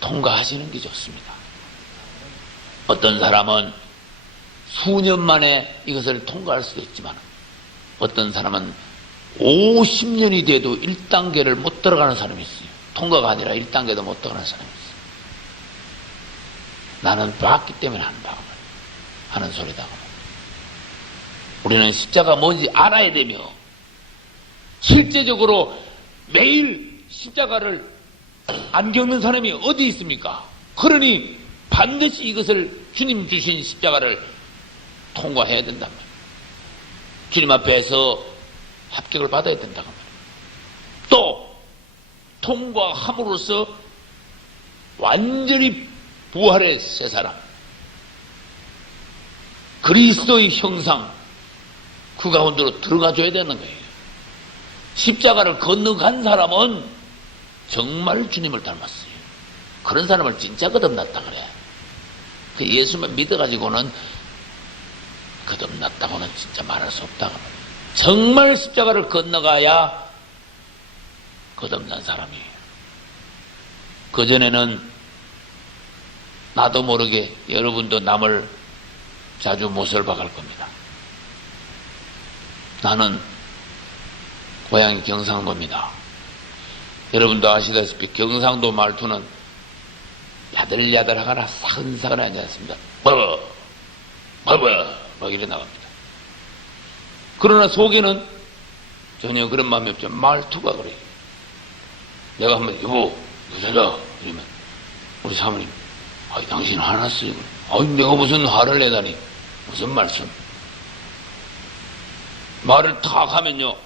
통과하시는 게 좋습니다. 어떤 사람은 수년 만에 이것을 통과할 수도 있지만 어떤 사람은 50년이 돼도 1단계를 못 들어가는 사람이 있어요. 통과가 아니라 1단계도 못 들어가는 사람이 있어요. 나는 봤기 때문에 하는 소리다. 우리는 십자가 뭔지 알아야 되며 실제적으로 매일 십자가를 안 겪는 사람이 어디 있습니까? 그러니 반드시 이것을 주님 주신 십자가를 통과해야 된단 말이에요. 주님 앞에서 합격을 받아야 된다고 말이에요. 또 통과함으로써 완전히 부활의 새 사람, 그리스도의 형상, 그 가운데로 들어가줘야 되는 거예요. 십자가를 건너간 사람은 정말 주님을 닮았어요. 그런 사람을 진짜 거듭났다 그래. 그 예수만 믿어가지고는 거듭났다고는 진짜 말할 수 없다고. 정말 십자가를 건너가야 거듭난 사람이에요. 그전에는 나도 모르게 여러분도 남을 자주 못을 박을 겁니다. 나는 고향이 경상도입니다. 여러분도 아시다시피 경상도 말투는 야들야들하거나 사근사근하지 않습니다. 막 이래 나갑니다. 그러나 속에는 전혀 그런 마음이 없죠. 말투가 그래요. 내가 한번 여보 여자다 이러면 우리 사모님, 아이 당신 화났어요. 아이 내가 무슨 화를 내다니, 무슨 말씀. 말을 탁 하면요,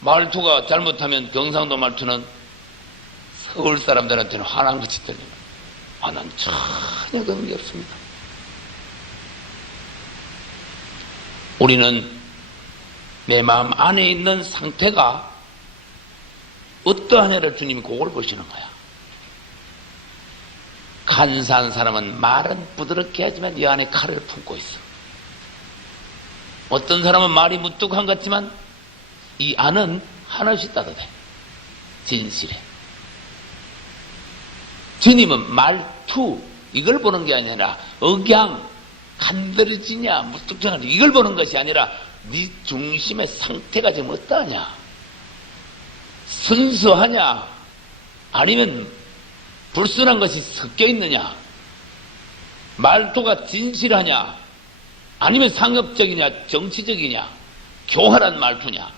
말투가 잘못하면 경상도 말투는 서울 사람들한테는 화난 것이 들립니다. 난 전혀 그런 게 없습니다. 우리는 내 마음 안에 있는 상태가 어떠한 애를 주님이 그걸 보시는 거야. 간사한 사람은 말은 부드럽게 하지만 이 안에 칼을 품고 있어. 어떤 사람은 말이 무뚝한 것 같지만 이 안은 한없이 따뜻해. 진실해. 주님은 말투 이걸 보는 게 아니라 억양, 간드러지냐 무뚝뚝하냐 이걸 보는 것이 아니라 네 중심의 상태가 지금 어떠하냐, 순수하냐 아니면 불순한 것이 섞여 있느냐, 말투가 진실하냐 아니면 상업적이냐 정치적이냐 교활한 말투냐,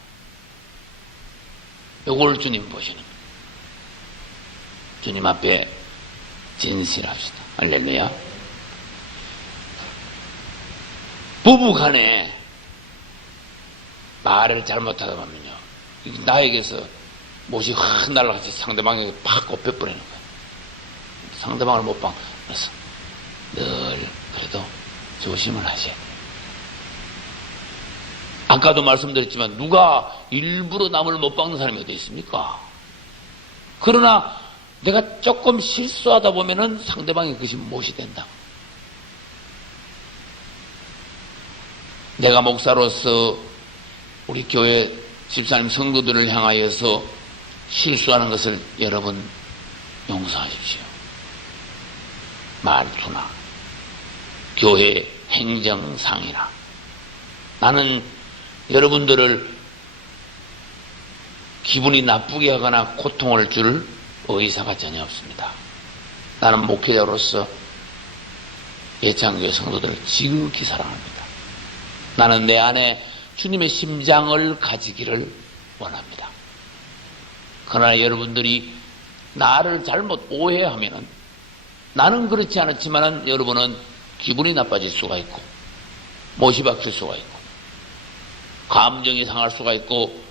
요걸 주님 보시는 거예요. 주님 앞에 진실합시다. 할렐루야. 부부간에 말을 잘못하다 보면요, 나에게서 못이 확 날아가서 상대방에게 팍 꼽혀버리는 거예요. 상대방을 못 봐서 늘 그래도 조심을 하셔야 돼요. 아까도 말씀드렸지만 누가 일부러 남을 못 박는 사람이 어디 있습니까? 그러나 내가 조금 실수하다 보면은 상대방이 그것이 못이 된다. 내가 목사로서 우리 교회 집사님 성도들을 향하여서 실수하는 것을 여러분 용서하십시오. 말투나 교회 행정상이나 나는 여러분들을 기분이 나쁘게 하거나 고통을 줄 의사가 전혀 없습니다. 나는 목회자로서 예창교회 성도들을 지극히 사랑합니다. 나는 내 안에 주님의 심장을 가지기를 원합니다. 그러나 여러분들이 나를 잘못 오해하면은 나는 그렇지 않았지만 여러분은 기분이 나빠질 수가 있고 못이 박힐 수가 있고 감정이 상할 수가 있고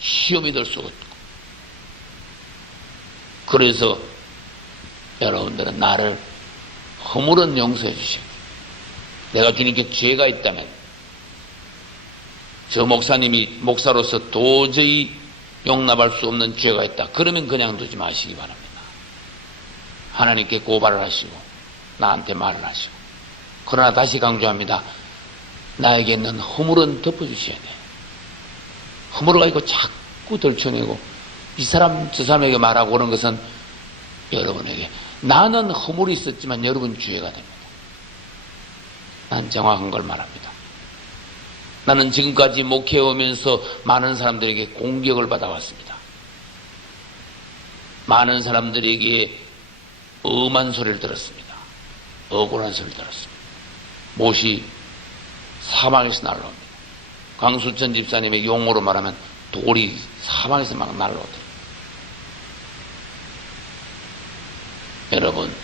시험이 될 수가 있고, 그래서 여러분들은 나를 허물은 용서해 주시고, 내가 주님께 죄가 있다면 저 목사님이 목사로서 도저히 용납할 수 없는 죄가 있다, 그러면 그냥 두지 마시기 바랍니다. 하나님께 고발을 하시고 나한테 말을 하시고. 그러나 다시 강조합니다. 나에게 있는 허물은 덮어주셔야 돼요. 허물을 가지고 자꾸 덜쳐내고 이 사람 저 사람에게 말하고 그런 것은 여러분에게, 나는 허물이 있었지만 여러분 죄가 됩니다. 난 정확한 걸 말합니다. 나는 지금까지 목회해오면서 많은 사람들에게 공격을 받아왔습니다. 많은 사람들에게 엄한 소리를 들었습니다. 억울한 소리를 들었습니다. 못이 사방에서 날라옵니다. 광수천 집사님의 용어로 말하면 돌이 사방에서 막 날라오더라고요. 여러분,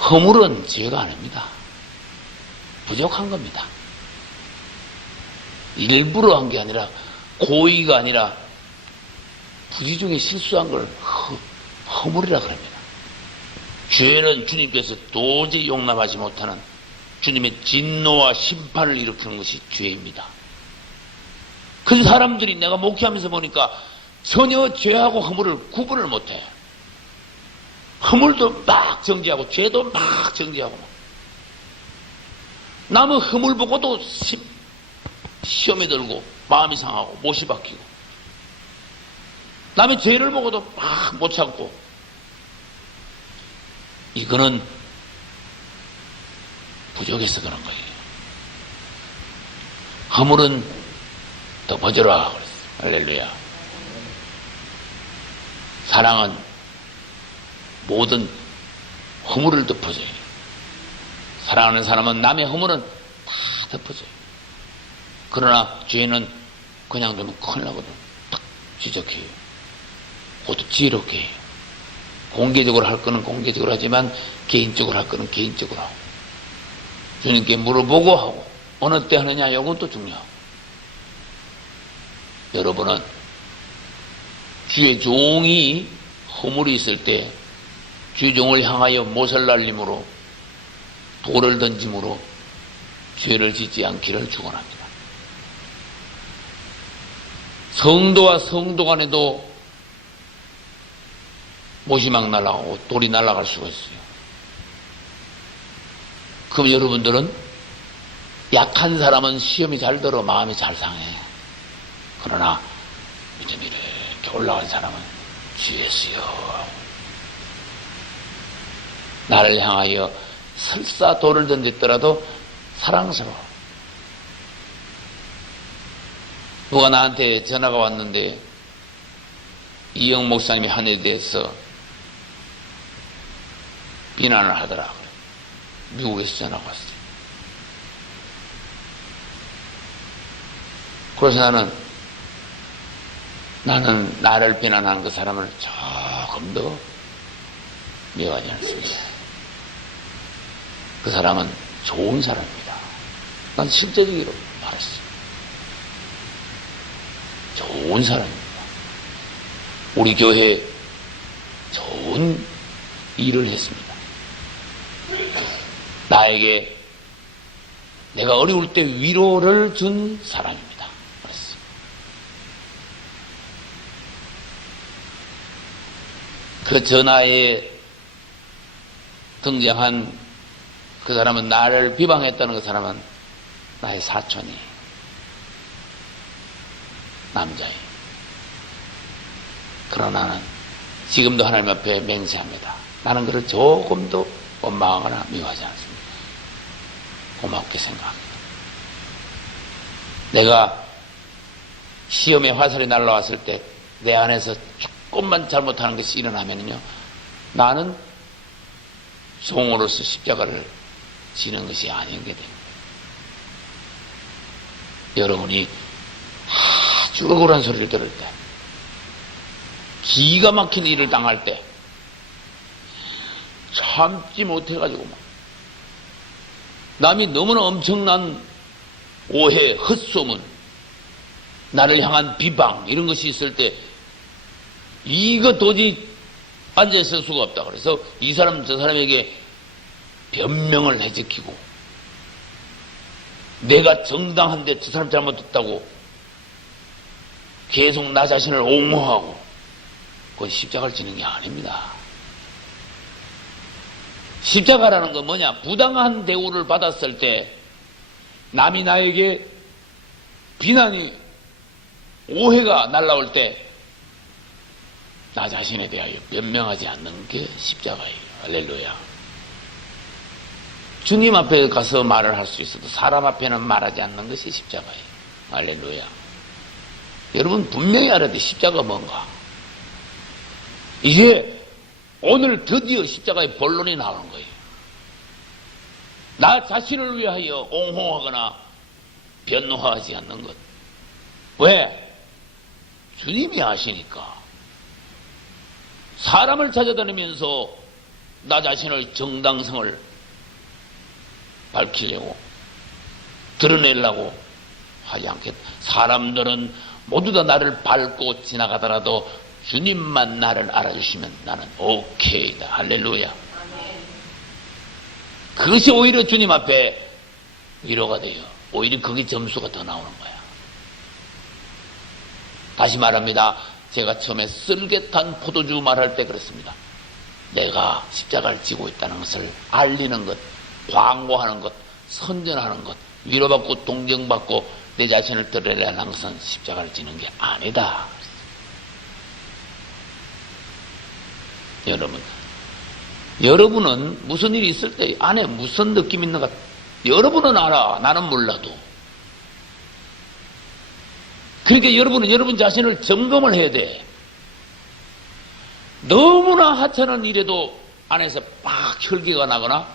허물은 죄가 아닙니다. 부족한 겁니다. 일부러 한 게 아니라, 고의가 아니라 부지 중에 실수한 걸 허물이라 그럽니다. 죄는 주님께서 도저히 용납하지 못하는 주님의 진노와 심판을 일으키는 것이 죄입니다. 그 사람들이 내가 목회하면서 보니까 전혀 죄하고 허물을 구분을 못해. 허물도 막 정지하고 죄도 막 정지하고, 남의 허물 보고도 시험에 들고 마음이 상하고 못이 박히고, 남의 죄를 보고도 막 못 참고, 이거는 부족해서 그런 거예요. 허물은 덮어주라 그랬어요. 할렐루야. 사랑은 모든 허물을 덮어줘요. 사랑하는 사람은 남의 허물은 다 덮어줘요. 그러나 죄는 그냥 두면 큰일 나거든. 딱 지적해요. 그것도 지혜롭게 해요. 공개적으로 할 거는 공개적으로 하지만 개인적으로 할 거는 개인적으로 하고, 주님께 물어보고 하고, 어느 때 하느냐 이것도 중요하고. 여러분은 주의 종이 허물이 있을 때 주의 종을 향하여 못을 날림으로, 돌을 던짐으로 죄를 짓지 않기를 축원합니다. 성도와 성도 간에도 못이 막 날아가고 돌이 날아갈 수가 있어요. 그럼 여러분들은 약한 사람은 시험이 잘 들어 마음이 잘 상해. 그러나 믿음이 이렇게 올라간 사람은 주예수여, 나를 향하여 설사 돌을 던졌더라도 사랑스러워. 누가 나한테 전화가 왔는데 이영 목사님이 한 일에 대해서 비난을 하더라. 미국에서 전화가 왔어요. 그래서 나는 나를 비난한 그 사람을 조금 더 미워하지 않습니다. 그 사람은 좋은 사람입니다. 난 실제적으로 말했어요. 좋은 사람입니다. 우리 교회에 좋은 일을 했습니다. 나에게 내가 어려울 때 위로를 준 사람입니다. 그랬어요. 그 전화에 등장한 그 사람은 나를 비방했다는 그 사람은 나의 사촌이 남자예요. 그러나 나는 지금도 하나님 앞에 맹세합니다. 나는 그를 조금도 원망하거나 미워하지 않습니다. 고맙게 생각합니다. 내가 시험에 화살이 날라왔을 때 내 안에서 조금만 잘못하는 것이 일어나면요, 나는 종으로서 십자가를 지는 것이 아닌 게 됩니다. 여러분이 아주 억울한 소리를 들을 때, 기가 막힌 일을 당할 때 참지 못해가지고 막 남이 너무나 엄청난 오해, 헛소문, 나를 향한 비방 이런 것이 있을 때 이거 도저히 앉아있을 수가 없다. 그래서 이 사람 저 사람에게 변명을 해제키고 내가 정당한데 저 사람 잘못했다고 계속 나 자신을 옹호하고, 그건 십자가를 지는 게 아닙니다. 십자가라는 건 뭐냐? 부당한 대우를 받았을 때 남이 나에게 비난이, 오해가 날라올 때 나 자신에 대하여 변명하지 않는 게 십자가예요. 할렐루야. 주님 앞에 가서 말을 할 수 있어도 사람 앞에는 말하지 않는 것이 십자가예요. 할렐루야. 여러분 분명히 알아야 돼. 십자가 뭔가. 이제 오늘 드디어 십자가의 본론이 나오는 거예요. 나 자신을 위하여 옹호하거나 변호하지 않는 것. 왜? 주님이 아시니까. 사람을 찾아다니면서 나 자신을 정당성을 밝히려고 드러내려고 하지 않겠다. 사람들은 모두 다 나를 밟고 지나가더라도 주님만 나를 알아주시면 나는 오케이다. 할렐루야. 그것이 오히려 주님 앞에 위로가 돼요. 오히려 그게 점수가 더 나오는 거야. 다시 말합니다. 제가 처음에 쓸개탄 포도주 말할 때 그랬습니다. 내가 십자가를 지고 있다는 것을 알리는 것, 광고하는 것, 선전하는 것, 위로받고 동경받고 내 자신을 드러내려는 것은 십자가를 지는 게 아니다. 여러분은 무슨 일이 있을 때 안에 무슨 느낌이 있는가 여러분은 알아. 나는 몰라도. 그러니까 여러분은 여러분 자신을 점검을 해야 돼. 너무나 하찮은 일에도 안에서 막 혈기가 나거나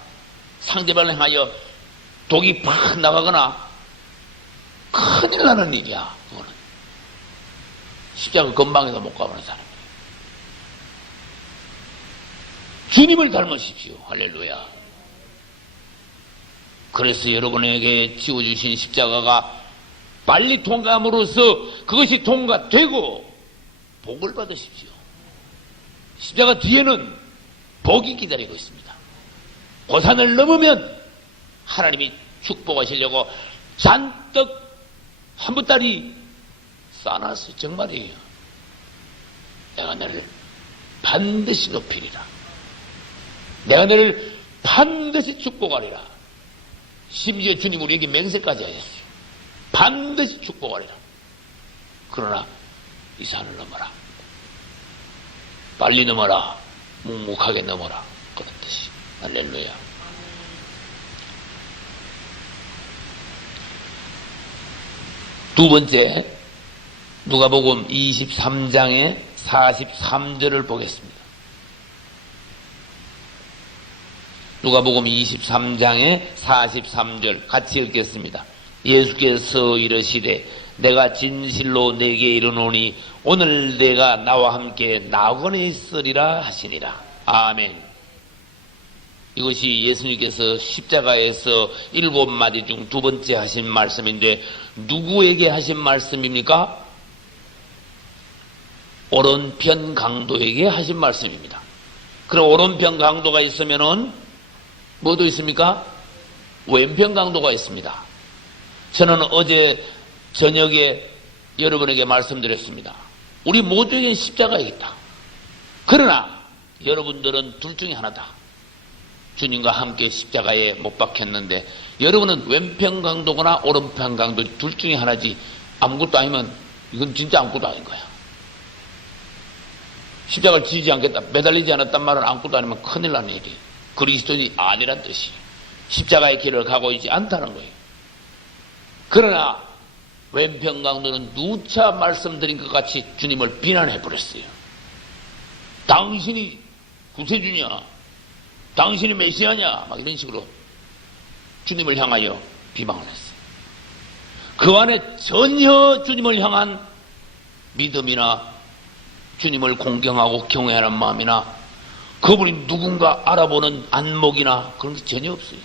상대방을 향하여 독이 팍 나가거나 큰일 나는 일이야. 그거는 십자가 근방에도 못 가보는 사람이에요. 주님을 닮으십시오. 할렐루야. 그래서 여러분에게 지어주신 십자가가 빨리 통과함으로써 그것이 통과되고 복을 받으십시오. 십자가 뒤에는 복이 기다리고 있습니다. 고산을 넘으면 하나님이 축복하시려고 잔뜩 한 보따리 쌓아놨어요. 정말이에요. 내가 너를 반드시 높이리라. 내가 너를 반드시 축복하리라. 심지어 주님 우리에게 맹세까지 하셨어요. 반드시 축복하리라. 그러나 이 산을 넘어라. 빨리 넘어라. 묵묵하게 넘어라. 그런 뜻이. 할렐루야. 두 번째, 누가복음 23장의 43절을 보겠습니다. 누가복음 23장의 43절 같이 읽겠습니다. 예수께서 이르시되 내가 진실로 내게 이르노니 오늘 내가 나와 함께 낙원에 있으리라 하시니라. 아멘. 이것이 예수님께서 십자가에서 7마디 중 두 번째 하신 말씀인데 누구에게 하신 말씀입니까? 오른편 강도에게 하신 말씀입니다. 그럼 오른편 강도가 있으면은 뭐도 있습니까? 왼편 강도가 있습니다. 저는 어제 저녁에 여러분에게 말씀드렸습니다. 우리 모두에게 십자가가 있다. 그러나 여러분들은 둘 중에 하나다. 주님과 함께 십자가에 못 박혔는데 여러분은 왼편 강도거나 오른편 강도 둘 중에 하나지 아무것도 아니면 이건 진짜 아무것도 아닌 거야. 십자가를 지지 않겠다, 매달리지 않았단 말은 아무것도 아니면 큰일 나는 일이에요. 그리스도인이 아니란 뜻이 십자가의 길을 가고 있지 않다는 거예요. 그러나 왼편 강도는 누차 말씀드린 것 같이 주님을 비난해 버렸어요. 당신이 구세주냐, 당신이 메시아냐, 막 이런 식으로 주님을 향하여 비방을 했어요. 그 안에 전혀 주님을 향한 믿음이나 주님을 공경하고 경외하는 마음이나 그분이 누군가 알아보는 안목이나 그런 게 전혀 없어요.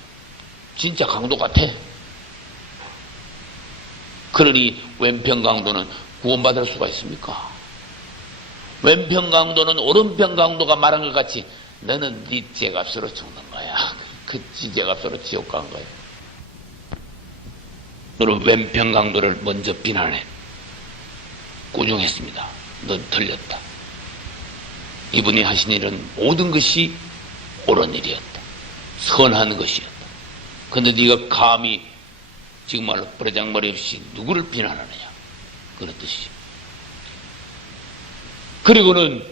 진짜 강도 같아. 그러니 왼편 강도는 구원받을 수가 있습니까? 왼편 강도는 오른편 강도가 말한 것 같이 너는 네 죄값으로 죽는 거야. 그 죄값으로 지옥 간 거야. 너는 왼편 강도를 먼저 비난해 꾸중했습니다. 넌 틀렸다. 이분이 하신 일은 모든 것이 옳은 일이었다. 선한 것이었다. 그런데 네가 감히 지금 말로 버르장머리 없이 누구를 비난하느냐, 그런 뜻이죠. 그리고는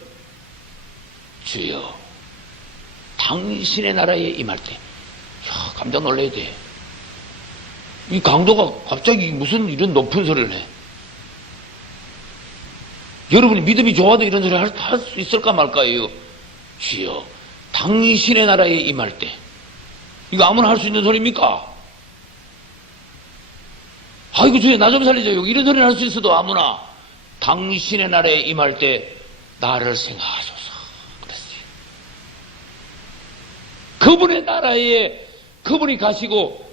주여 당신의 나라에 임할 때 깜짝 놀라야 돼. 이 강도가 갑자기 무슨 이런 높은 소리를 해. 여러분이 믿음이 좋아도 이런 소리 할 수 있을까 말까요? 주여 당신의 나라에 임할 때, 이거 아무나 할 수 있는 소리입니까? 아이고 주여 나 좀 살려줘요. 이런 소리를 할 수 있어도 아무나 당신의 나라에 임할 때 나를 생각하소서 그랬어요. 그분의 나라에 그분이 가시고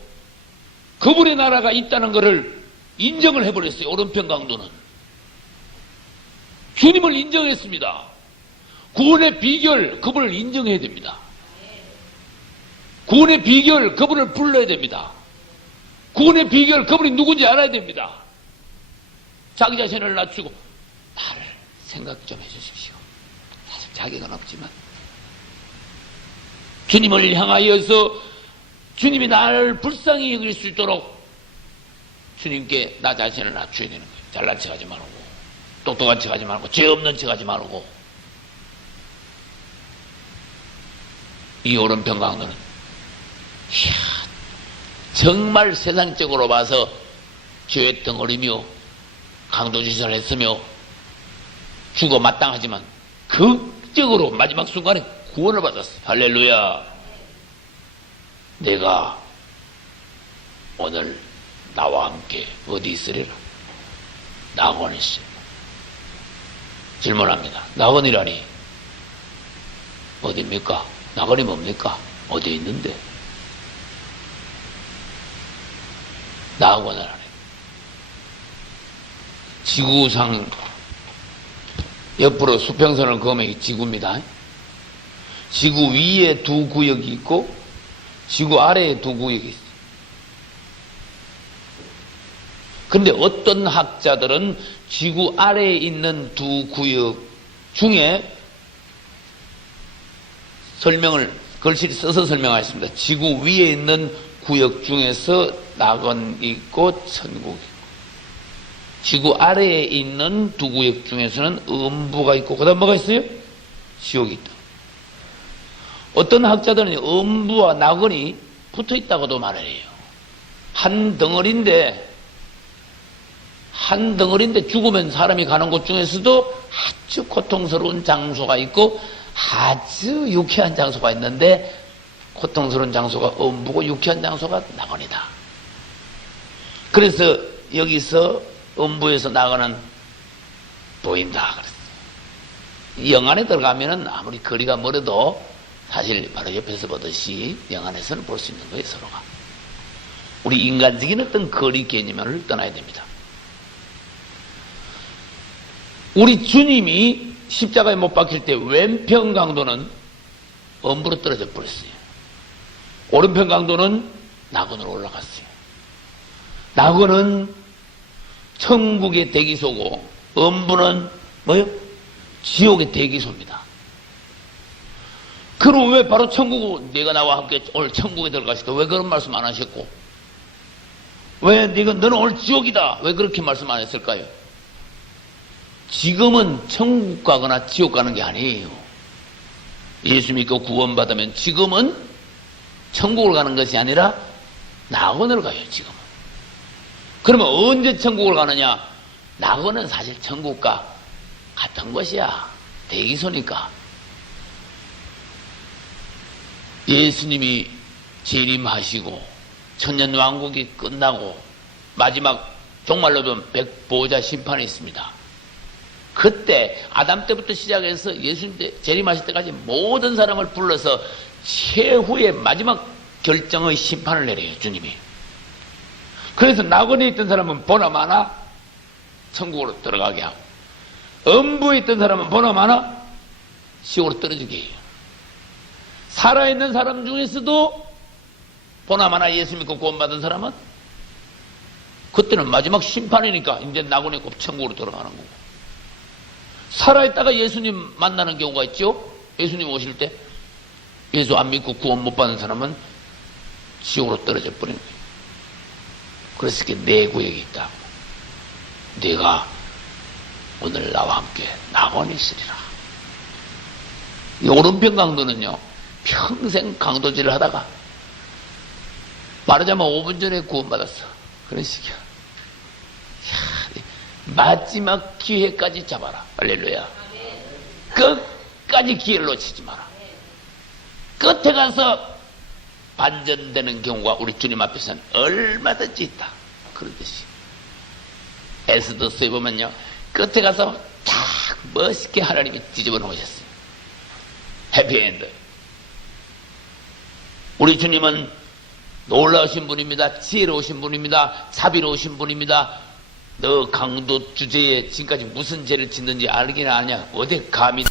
그분의 나라가 있다는 것을 인정을 해버렸어요. 오른편 강도는 주님을 인정했습니다. 구원의 비결 그분을 인정해야 됩니다. 구원의 비결 그분을 불러야 됩니다. 구원의 비결 그분이 누군지 알아야 됩니다. 자기 자신을 낮추고 나를 생각 좀 해주십시오. 사실 자격은 없지만 주님을 향하여서 주님이 나를 불쌍히 여길 수 있도록 주님께 나 자신을 낮춰야 되는 거예요. 잘난 척하지 말고 똑똑한 척하지 말고 죄 없는 척하지 말고. 이 오른편 강도는 정말 세상적으로 봐서 죄 덩어리며 강도짓을 했으며 죽어 마땅하지만 극적으로 마지막 순간에 구원을 받았어. 할렐루야. 내가 오늘 나와 함께 어디 있으리라? 낙원에 있습니다. 질문합니다. 낙원이라니 어디입니까? 낙원이 뭡니까? 어디에 있는데? 낙원을 하네. 지구상 옆으로 수평선을 그으면 지구입니다. 지구 위에 두 구역이 있고 지구 아래에 두 구역이 있어요. 그런데 어떤 학자들은 지구 아래에 있는 두 구역 중에 글씨를 써서 설명하였습니다. 지구 위에 있는 구역 중에서 낙원이 있고 천국이 있고, 지구 아래에 있는 두 구역 중에서는 음부가 있고, 그 다음 뭐가 있어요? 지옥이 있다. 어떤 학자들은 음부와 낙원이 붙어 있다고도 말을 해요. 한 덩어리인데 한 덩어리인데 죽으면 사람이 가는 곳 중에서도 아주 고통스러운 장소가 있고 아주 유쾌한 장소가 있는데 고통스러운 장소가 음부고 유쾌한 장소가 낙원이다. 그래서 여기서 음부에서 낙원은 보인다 그랬어요. 영안에 들어가면은 아무리 거리가 멀어도 사실 바로 옆에서 보듯이 영안에서는 볼 수 있는 거예요, 서로가. 우리 인간적인 어떤 거리 개념을 떠나야 됩니다. 우리 주님이 십자가에 못 박힐 때 왼편 강도는 음부로 떨어져 버렸어요. 오른편 강도는 낙원으로 올라갔어요. 낙원은 천국의 대기소고 음부는 뭐요? 지옥의 대기소입니다. 그럼 왜 바로 천국, 네가 나와 함께 오늘 천국에 들어가시다 왜 그런 말씀 안 하셨고, 왜 너는 오늘 지옥이다 왜 그렇게 말씀 안 했을까요? 지금은 천국 가거나 지옥 가는 게 아니에요. 예수 믿고 구원받으면 지금은 천국을 가는 것이 아니라 낙원을 가요, 지금은. 그러면 언제 천국을 가느냐? 낙원은 사실 천국과 같은 것이야. 대기소니까. 예수님이 재림하시고 천년왕국이 끝나고 마지막 종말로 보면 백보자 심판이 있습니다. 그때 아담 때부터 시작해서 예수님 때 재림하실 때까지 모든 사람을 불러서 최후의 마지막 결정의 심판을 내려요, 주님이. 그래서 낙원에 있던 사람은 보나마나 천국으로 들어가게 하고 음부에 있던 사람은 보나마나 지옥으로 떨어지게 해요. 살아있는 사람 중에서도 보나마나 예수 믿고 구원받은 사람은 그때는 마지막 심판이니까 이제 낙원에 곧 천국으로 들어가는 거고, 살아있다가 예수님 만나는 경우가 있죠. 예수님 오실 때 예수 안 믿고 구원 못 받은 사람은 지옥으로 떨어져 버린 거예요. 그래서 이렇게 내 구역이 있다. 네가 오늘 나와 함께 낙원에 있으리라. 이 오른편 강도는요, 평생 강도질을 하다가 말하자면 5분 전에 구원받았어. 그런 식이야. 마지막 기회까지 잡아라. 할렐루야. 끝까지 기회를 놓치지 마라. 끝에 가서 반전되는 경우가 우리 주님 앞에서는 얼마든지 있다. 그러듯이 에스더서에 보면요, 끝에 가서 딱 멋있게 하나님이 뒤집어 놓으셨어요. 해피엔드. 우리 주님은 놀라우신 분입니다. 지혜로우신 분입니다. 자비로우신 분입니다. 너 강도 주제에 지금까지 무슨 죄를 짓는지 알긴 아냐? 어디 감히